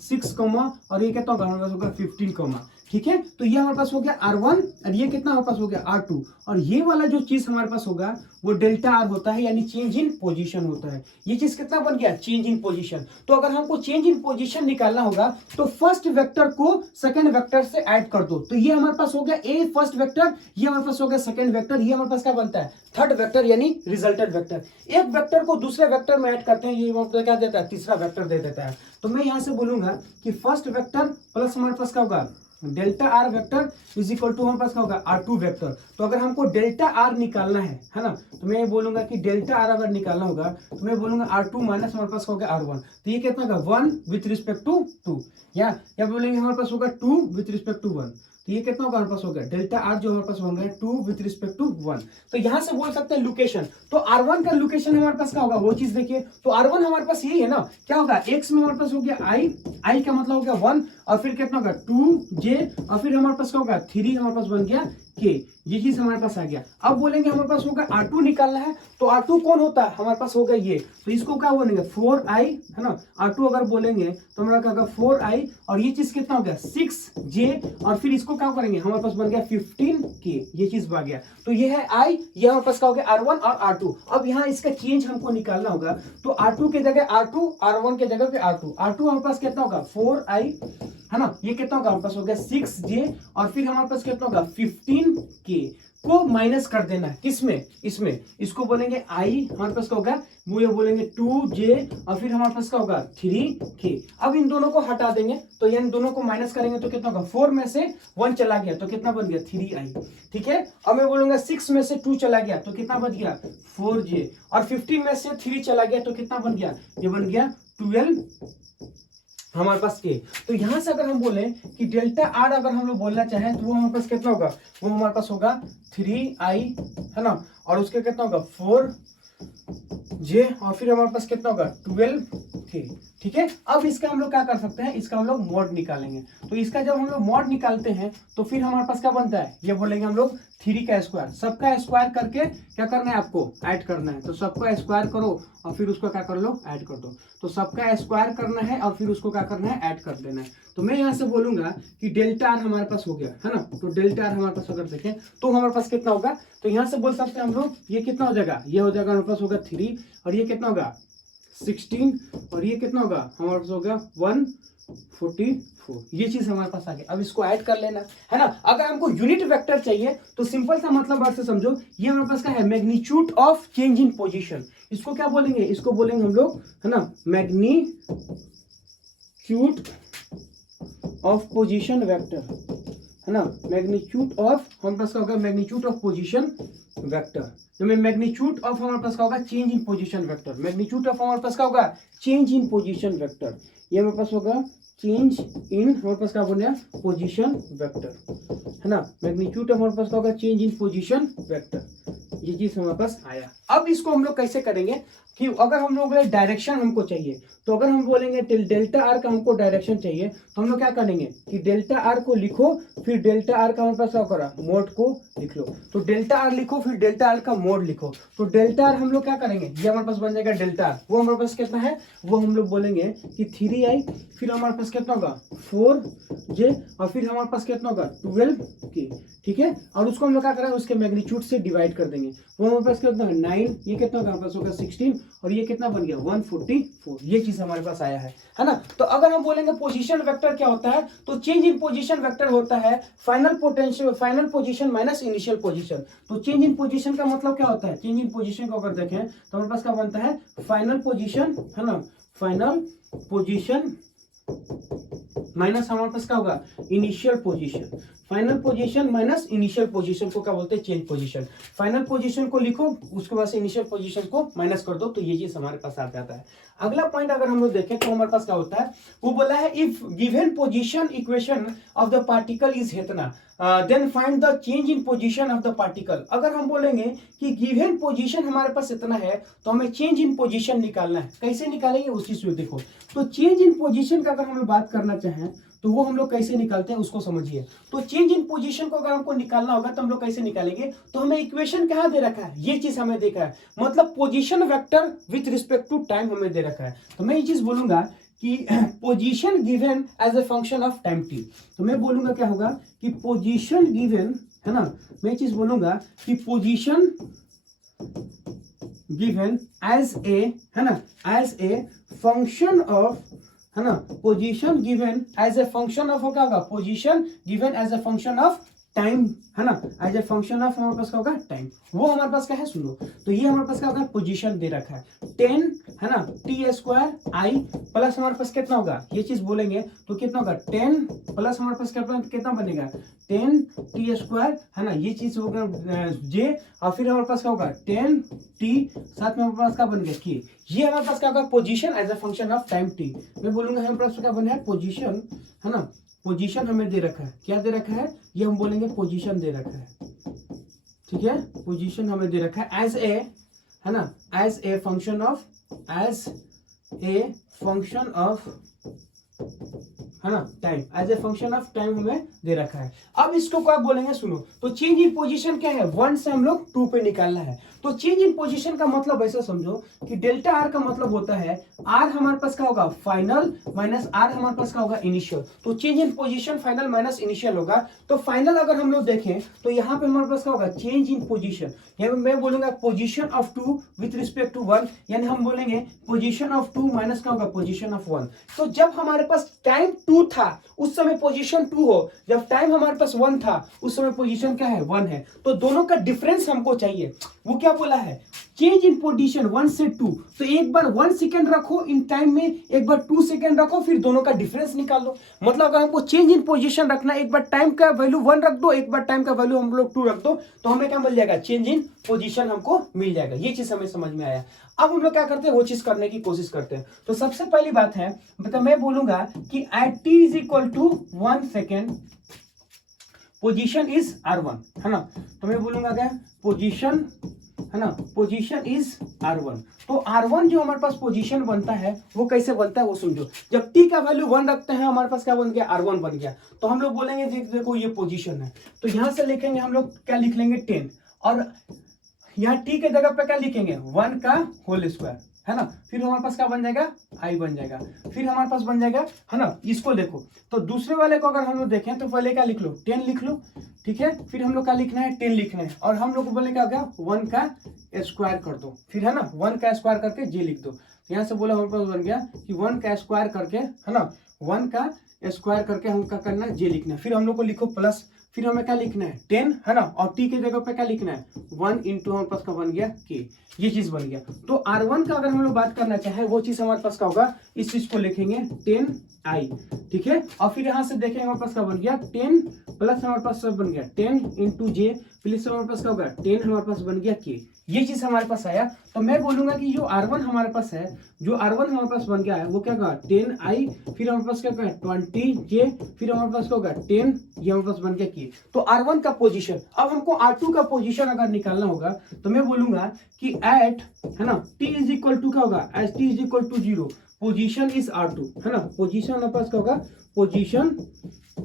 6, और ये कितना होगा हमारे पास होगा 15, ठीक है। तो ये हमारे पास हो गया R1, और ये कितना हमारे पास हो गया R2, और ये वाला जो चीज हमारे पास होगा वो डेल्टा R होता है, यानी चेंज इन पोजीशन होता है। ये चीज कितना बन गया चेंज इन पोजीशन। तो अगर हमको चेंज इन पोजीशन निकालना होगा तो फर्स्ट वेक्टर को सेकंड वेक्टर से ऐड कर दो। तो ये हमारे पास हो गया ए फर्स्ट वेक्टर, ये हमारे पास हो गया सेकंड वेक्टर, ये हमारे पास क्या बनता है थर्ड वेक्टर, यानी रिजल्टेंट वेक्टर। एक वेक्टर को दूसरे वेक्टर में ऐड करते हैं, ये मतलब क्या देता है तीसरा वेक्टर दे देता है। तो मैं यहां से बोलूंगा कि फर्स्ट वेक्टर प्लस हमारे पास क्या होगा delta R vector is equal to हमारे पास क्या होगा R2 वेक्टर। तो अगर हमको डेल्टा आर निकालना है ना, तो मैं बोलूंगा कि डेल्टा आर अगर निकालना होगा तो मैं बोलूंगा R2 माइनस हमारे पास होगा R1। तो ये कितना होगा 1 विथ रिस्पेक्ट टू 2, या बोलेंगे हमारे पास होगा 2 विथ रिस्पेक्ट टू 1। तो ये कितना होगा हमारे पास होगा डेल्टा आर जो हमारे पास होगा 2 विथ रिस्पेक्ट टू 1। तो यहां से बोल सकते हैं लोकेशन। तो R1 का लोकेशन हमारे पास क्या होगा वो चीज देखिए। तो R1 हमारे पास यही है ना, क्या होगा x में हमारे पास हो गया i का मतलब हो गया 1, और फिर कितना होगा 2j, और फिर हमारे पास क्या होगा 3 हमारे पास बन गया k। ये चीज हमारे पास आ गया। अब बोलेंगे हमारे पास होगा R2 निकालना है। तो R2 कौन होता है हमारे पास होगा ये, तो इसको क्या बोलेंगे 4i है ना। R2 अगर बोलेंगे तो हमारा क्या होगा 4i, और ये चीज कितना हो गया 6j, और फिर इसको क्या करेंगे हमारे पास बन गया 15k। ये चीज बन गया। तो ये है i, ये हमारे पास क्या हो गया R1 और R2। अब यहाँ इसका चेंज हमको निकालना होगा। तो R2 के जगह R2, R1 के जगह पे R2। R2 हमारे पास कितना होगा 4i है ना, ये कितना होगा हमारे पास हो गया 6j, और फिर हमारे पास कितना होगा 15k को माइनस कर देना है किसमें, इसमें। इसको बोलेंगे i, हमारे पास क्या होगा वो ये बोलेंगे 2j, और फिर हमारे पास क्या होगा 3k। अब इन दोनों को हटा देंगे, तो इन दोनों को माइनस करेंगे तो कितना होगा 4 में से 1 चला गया तो कितना बन गया 3i। ठीक है। अब मैं बोलूंगा 6 में से 2 चला गया तो कितना बन गया 4j, और 15 में से 3 चला गया तो कितना बन गया, ये बन गया 12 हमारे पास के। तो यहां से अगर हम बोले कि डेल्टा आर अगर हम लोग बोलना चाहें तो वो हमारे पास कितना होगा, वो हमारे पास होगा 3i है ना, और उसके कितना होगा 4j, और फिर हमारे पास कितना होगा 12k। ठीक है। अब इसका हम लोग क्या कर सकते हैं, इसका हम लोग मॉड निकालेंगे। तो इसका जब हम लोग मॉड निकालते हैं तो फिर हमारे पास क्या बनता है, ये बोलेंगे हम लोग 3 का स्क्वायर। सबका स्क्वायर करके क्या करना है आपको ऐड करना है। तो सबका स्क्वायर करो और फिर उसको क्या कर लो ऐड कर दो। तो सबका स्क्वायर करना है और फिर उसको क्या करना है ऐड कर देना है। तो मैं यहाँ से बोलूंगा कि डेल्टा आर हमारे पास हो गया है ना। तो डेल्टा आर हमारे पास अगर देखें तो हमारे पास कितना होगा, तो यहाँ से बोल सकते हैं हम लोग ये कितना हो जाएगा, ये हो जाएगा हमारे पास होगा 3, और ये कितना होगा 16, और ये कितना होगा हमारे पास होगा 144। ये चीज हमारे पास आ गया। अब इसको ऐड कर लेना है ना। अगर हमको यूनिट वेक्टर चाहिए तो सिंपल सा मतलब बात से समझो, ये हमारे पास क्या है magnitude of change in position. इसको क्या बोलेंगे, इसको बोलेंगे हम लोग है ना मैग्नीट्यूड ऑफ पोजीशन वेक्टर है ना। मैग्नीट्यूड ऑफ हमारे पास क्या होगा मैग्नीट्यूड ऑफ पोजीशन वेक्टर। तो मैग्नीट्यूड ऑफ हमारे पास क्या होगा change in position vector. Magnitude of हमारे पास क्या होगा चेंज इन पोजीशन वेक्टर। ये हमारे पास होगा चेंज इन हमारे पास क्या बोल रहे हैं पोजीशन वेक्टर है ना। मैग्नीट्यूड हमारे पास क्या होगा चेंज इन पोजीशन वेक्टर। ये चीज हमारे पास आया। अब इसको हम लोग कैसे करेंगे कि अगर हम लोग डायरेक्शन हमको चाहिए, तो अगर हम बोलेंगे डेल्टा आर का हमको डायरेक्शन चाहिए तो हम लोग क्या करेंगे कि डेल्टा आर को लिखो, फिर डेल्टा आर का हमारे पास क्या करा मोड को लिख लो। तो डेल्टा आर लिखो फिर डेल्टा आर का मोड लिखो। तो डेल्टा आर हम लोग क्या करेंगे, ये हमारे पास बन जाएगा डेल्टा आर। वो हमारे पास कितना है, वो हम लोग बोलेंगे कि 3i, फिर हमारे पास कितना होगा 4j, और फिर हमारे पास कितना होगा 12k। ठीक है। और उसको हम लोग क्या करेंगे उसके मैग्नीट्यूड से डिवाइड कर देंगे। वो हमारे पास कितना होगा 9, ये कितना होगा हमारे पास होगा 16, और ये कितना बन गया 144। ये चीज हमारे पास आया है ना। तो अगर हम बोलेंगे पोजीशन वेक्टर क्या होता है, तो चेंज इन पोजीशन वेक्टर होता है final position minus initial position. तो चेंज इन पोजीशन का मतलब क्या होता है, चेंज इन पोजीशन को अगर देखें तो हमारे पास क्या बनता है फाइनल पोजीशन है ना, फाइनल पोजीशन माइनस हमारे पास क्या होगा initial position. Final position minus initial position को क्या बोलते हैं चेंज पोजीशन। फाइनल पोजीशन को लिखो उसके बाद से इनिशियल पोजीशन को माइनस कर दो, तो ये चीज हमारे पास आ जाता है। अगला पॉइंट अगर हम लोग देखें तो हमारे पास क्या होता है, वो बोला है if given position equation of the particle is इतना then find the change in position of the particle. अगर हम बोलेंगे कि गिवन पोजीशन हमारे पास इतना है तो हमें चेंज इन पोजीशन निकालना है। कैसे निकालेंगे उस चीज को देखो। तो चेंज इन पोजीशन का अगर हम लोग बात करना चाहें तो वो हम लोग कैसे निकालते हैं उसको समझिए। तो चेंज इन पोजीशन को अगर हमको निकालना होगा तो हम लोग कैसे निकालेंगे, तो हमें इक्वेशन क्या दे रखा है, ये चीज हमें देखा है, मतलब position vector with respect to time हमें दे रखा है। तो मैं ये चीज बोलूंगा कि position given as a function of time T. तो मैं बोलूंगा क्या होगा कि पोजीशन गिवन है ना, मैं चीज बोलूंगा कि पोजीशन गिवन एज ए है ना, एज ए फंक्शन ऑफ है ना, position given as a function of क्या होगा position given as a function of time, है ना, एज ए फंक्शन ऑफ हमारे पास क्या होगा टाइम, वो हमारे पास क्या है सुनो। तो ये हमारे पास क्या होगा पोजीशन दे रखा है 10, है ना, टी स्क्वायर आई प्लस हमारे पास कितना होगा, ये चीज बोलेंगे तो कितना होगा 10 प्लस हमारे पास कितना बनेगा 10 टी स्क्वायर, है ना, ये चीज होगा जे, और फिर हमारे पास क्या होगा 10 टी, साथ में हमारे पास क्या बन गया के। ये हमारे पास क्या होगा position as a function of time T. मैं बोलूंगा हमारे पास क्या बना है पोजीशन, है ना, पोजीशन हमें दे रखा है, क्या दे रखा है, ये हम बोलेंगे पोजीशन दे रखा है, ठीक है, पोजीशन हमें दे रखा है एज ए, है ना, as a function of, as a function of, है ना, time, as a function of time हमें दे रखा है। अब इसको क्या बोलेंगे सुनो, तो चेंज इन पोजीशन क्या है 1 से हम लोग 2 पे निकालना है। तो चेंज इन पोजीशन का मतलब ऐसा समझो कि डेल्टा आर का मतलब होता है आर हमारे पास क्या होगा फाइनल माइनस आर हमारे पास क्या होगा इनिशियल। तो change in position final minus initial होगा। तो फाइनल अगर हम लोग देखें तो यहाँ पे हमारे पास क्या होगा चेंज इन पोजीशन, यहाँ पे मैं बोलूंगा position of 2 with respect to 1, यानी हम बोलेंगे पोजीशन ऑफ 2 माइनस क्या होगा पोजीशन ऑफ 1। तो जब हमारे पास टाइम 2 था उस समय पोजीशन 2 हो, जब टाइम हमारे पास 1 था उस समय पोजीशन क्या है 1 है। तो दोनों का डिफरेंस हमको चाहिए, वो क्या बोला है चेंज इन पोजीशन 1 से 2। तो एक बार 1 सेकेंड रखो इन टाइम में, एक बार 2 सेकेंड रखो, फिर दोनों का डिफरेंस निकाल लो। मतलब अगर हमको चेंज इन पोजीशन रखना, एक बार टाइम का वैल्यू 1 रख दो, एक बार टाइम का वैल्यू हम लोग 2 रख दो, तो हमें क्या मिल जाएगा चेंज इन पोजीशन हमको मिल जाएगा। ये चीज हमें समझ में आया। अब हम लोग क्या करते हैं वो चीज करने की कोशिश करते हैं। तो सबसे पहली बात है मतलब मैं बोलूंगा कि at t is equal to 1 second position is R1, है ना। तो मैं बोलूंगा क्या पोजीशन, है ना, पोजीशन इज R1। तो R1 जो हमारे पास पोजीशन बनता है वो कैसे बनता है वो समझो। जब t का वैल्यू 1 रखते हैं हमारे पास क्या बन गया R1 बन गया। तो हम लोग बोलेंगे देखो ये पोजीशन है, तो यहां से लिखेंगे हम लोग क्या लिख लेंगे 10, और यहाँ t के जगह पे क्या लिखेंगे 1 का होल स्क्वायर, है ना। फिर हमारे पास क्या बन जाएगा i बन जाएगा, फिर हमारे पास बन जाएगा, है ना। इसको देखो तो दूसरे वाले को अगर हम लोग देखें तो पहले क्या लिख लो 10 लिख लो, ठीक है। फिर हम लोग क्या लिखना है 10 लिखना है, और हम लोग को बोले क्या हो गया 1 का स्क्वायर कर दो, फिर है ना 1 का स्क्वायर करके जे लिख दो। तो यहाँ से बोला हमारे पास बन गया कि 1 का स्क्वायर करके, है ना, 1 का स्क्वायर करके हम क्या करना है जे लिखना है। फिर हम लोग को लिखो प्लस, फिर हमें क्या लिखना है 10, है ना, और t के जगह पे क्या लिखना है 1 इंटू हमारे पास का बन गया k, ये चीज बन गया। तो R1 का अगर हम लोग बात करना चाहे वो चीज हमारे पास क्या होगा, इस चीज को लिखेंगे 10i, ठीक है। और फिर यहाँ से देखेंगे हमारे पास क्या बन गया 10 प्लस हमारे पास सब बन गया 10 इंटू जे, प्लस हमारे पास क्या होगा 10 हमारे पास बन गया k, ये चीज हमारे पास आया। तो मैं बोलूंगा कि जो R1 हमारे पास है, जो R1 हमारे पास बन गया है वो क्या होगा 10i, फिर हमारे पास क्या होगा 20j, फिर हमारे पास क्या होगा 10, ये हमारे पास बन गया k। तो R1 का पोजीशन, अब हमको R2 का पोजीशन अगर निकालना होगा तो मैं बोलूंगा कि एट, है ना, t इज इक्वल टू क्या होगा as t is equal to 0 position is R2, है ना। पोजीशन हमारे पास क्या होगा पोजीशन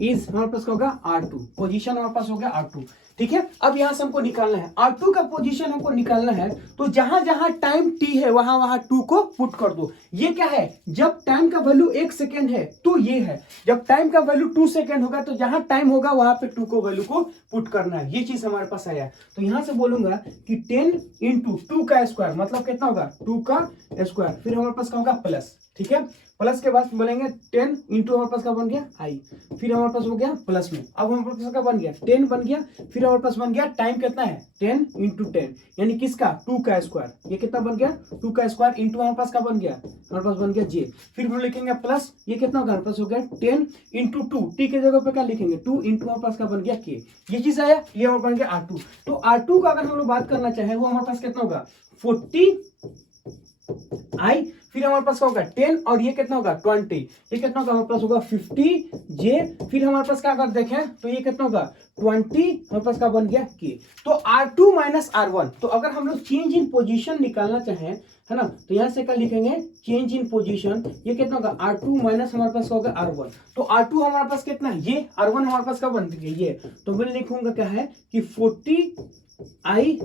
इज हमारे पास क्या होगा R2, पोजीशन हमारे पास हो गया R2, ठीक है। अब यहां से हमको निकालना है R2 का पोजीशन हमको निकालना है। तो जहां जहां टाइम t है वहां वहां 2 को पुट कर दो। ये क्या है, जब टाइम का वैल्यू 1 सेकेंड है तो ये है, जब टाइम का वैल्यू 2 सेकेंड होगा तो जहां टाइम होगा वहां पे 2 को वैल्यू को पुट करना है। ये चीज हमारे पास आया। तो यहां से बोलूंगा कि 10 इंटू 2 का स्क्वायर मतलब कितना होगा 2 का स्क्वायर, फिर हमारे पास क्या होगा प्लस, ठीक है। प्लस के बाद बोलेंगे 10 इंटू हमारे पास क्या बन गया i, फिर हमारे पास हो गया प्लस में, अब हमारे पास क्या बन गया 10 बन गया, फिर हमारे पास बन गया टाइम कितना है 10 इंटू 10 यानी किसका 2 का स्क्वायर, ये कितना बन गया 2 का स्क्वायर इंटू हमारे पास क्या बन गया हमारे पास बन गया j, फिर हम लिखेंगे प्लस, ये कितना होगा हमारे पास हो गया 10 इंटू 2, t के जगह पे क्या लिखेंगे 2 इंटू हमारे पास क्या बन गया k, ये चीज आया, ये हमारे बन गया R2। तो R2 का अगर हम लोग बात करना चाहे वो हमारे पास कितना होगा 40i, फिर हमारे पास क्या होगा 10 और ये कितना होगा 20, ये कितना होगा हमारे पास होगा 50j, फिर हमारे पास क्या अगर देखें तो ये कितना होगा 20 हमारे पास क्या बन गया k। तो R2 माइनस R1, तो अगर हम लोग चेंज इन पोजीशन निकालना चाहें, है ना, तो यहाँ से क्या लिखेंगे चेंज इन पोजीशन, ये कितना होगा R2 माइनस हमारे पास होगा R1। तो R2 हमारे पास कितना है ये, R1 हमारे पास क्या बन गया ये, तो मैं लिखूंगा क्या है कि 40i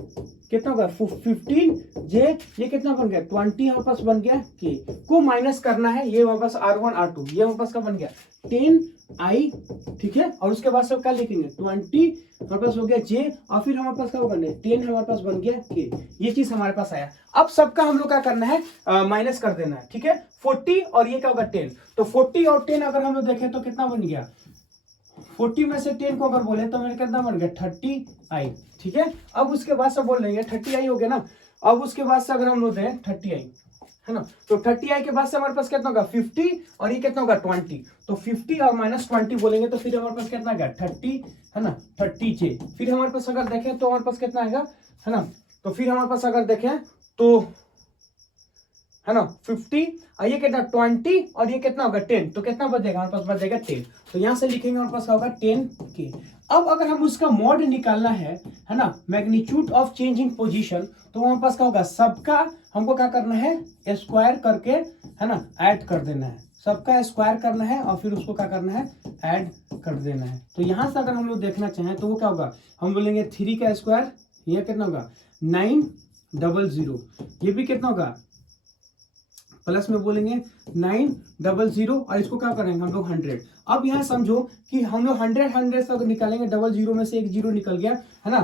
कितना होगा 15j, ये कितना बन गया 20 हमारे पास बन गया k को माइनस करना है, ये हमारे पास R1 R2, ये हमारे पास क्या बन गया 10i, ठीक है। और उसके बाद सब क्या लिखेंगे 20 हमारे पास हो गया j, और फिर हमारे पास क्या होगा 10 हमारे पास बन गया k, ये चीज हमारे पास आया। अब सबका हम लोग क्या करना है माइनस कर देना है, ठीक है। 40 और ये क्या होगा 10, तो 40 और 10 अगर हम लोग देखें तो कितना बन गया 40 में से 10 को अगर बोले तो मेरे कितना बन गया 30i। ठीक है, अब उसके बाद से बोल लेंगे 30i हो गया ना। अब उसके बाद से अगर हम लोग दें 30i है ना, तो 30i के बाद से हमारे पास कितना होगा 50 और ये कितना होगा 20। तो 50 और -20 बोलेंगे तो फिर हमारे पास कितना गया 30 है ना, 30j। फिर हमारे पास अगर देखें तो हमारे पास कितना आएगा है ना, तो फिर हमारे पास अगर देखें तो है ना 50 और ये कितना 20 और ये कितना होगा 10, तो कितना बचेगा हमारे पास बचेगा 10। तो यहां से लिखेंगे हमारे पास क्या होगा 10k। अब अगर हम उसका मॉड निकालना है ना, magnitude of change in position, तो हमारे पास क्या होगा सबका हमको क्या करना है स्क्वायर करके है ना ऐड कर देना है, सबका स्क्वायर करना है और फिर उसको क्या करना है ऐड कर देना है। तो यहां से अगर हम लोग देखना चाहें तो वो क्या होगा, हम बोलेंगे 3 का स्क्वायर, ये कितना होगा 900, ये भी कितना होगा प्लस में बोलेंगे 900 और इसको क्या करेंगे हम लोग 100। अब यहाँ समझो कि हम लोग 100 से निकालेंगे, 00 में से एक जीरो निकल गया है ना,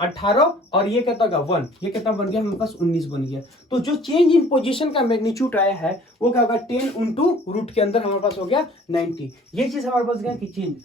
18 और ये कितना होगा 1, ये कितना बन गया हमारे पास 19 बन गया। तो जो चेंज इन पोजीशन का मैग्नीट्यूड आया है वो क्या होगा 10 × रूट के अंदर हमारे पास हो गया 90। ये चीज हमारे पास गया कि चेंज।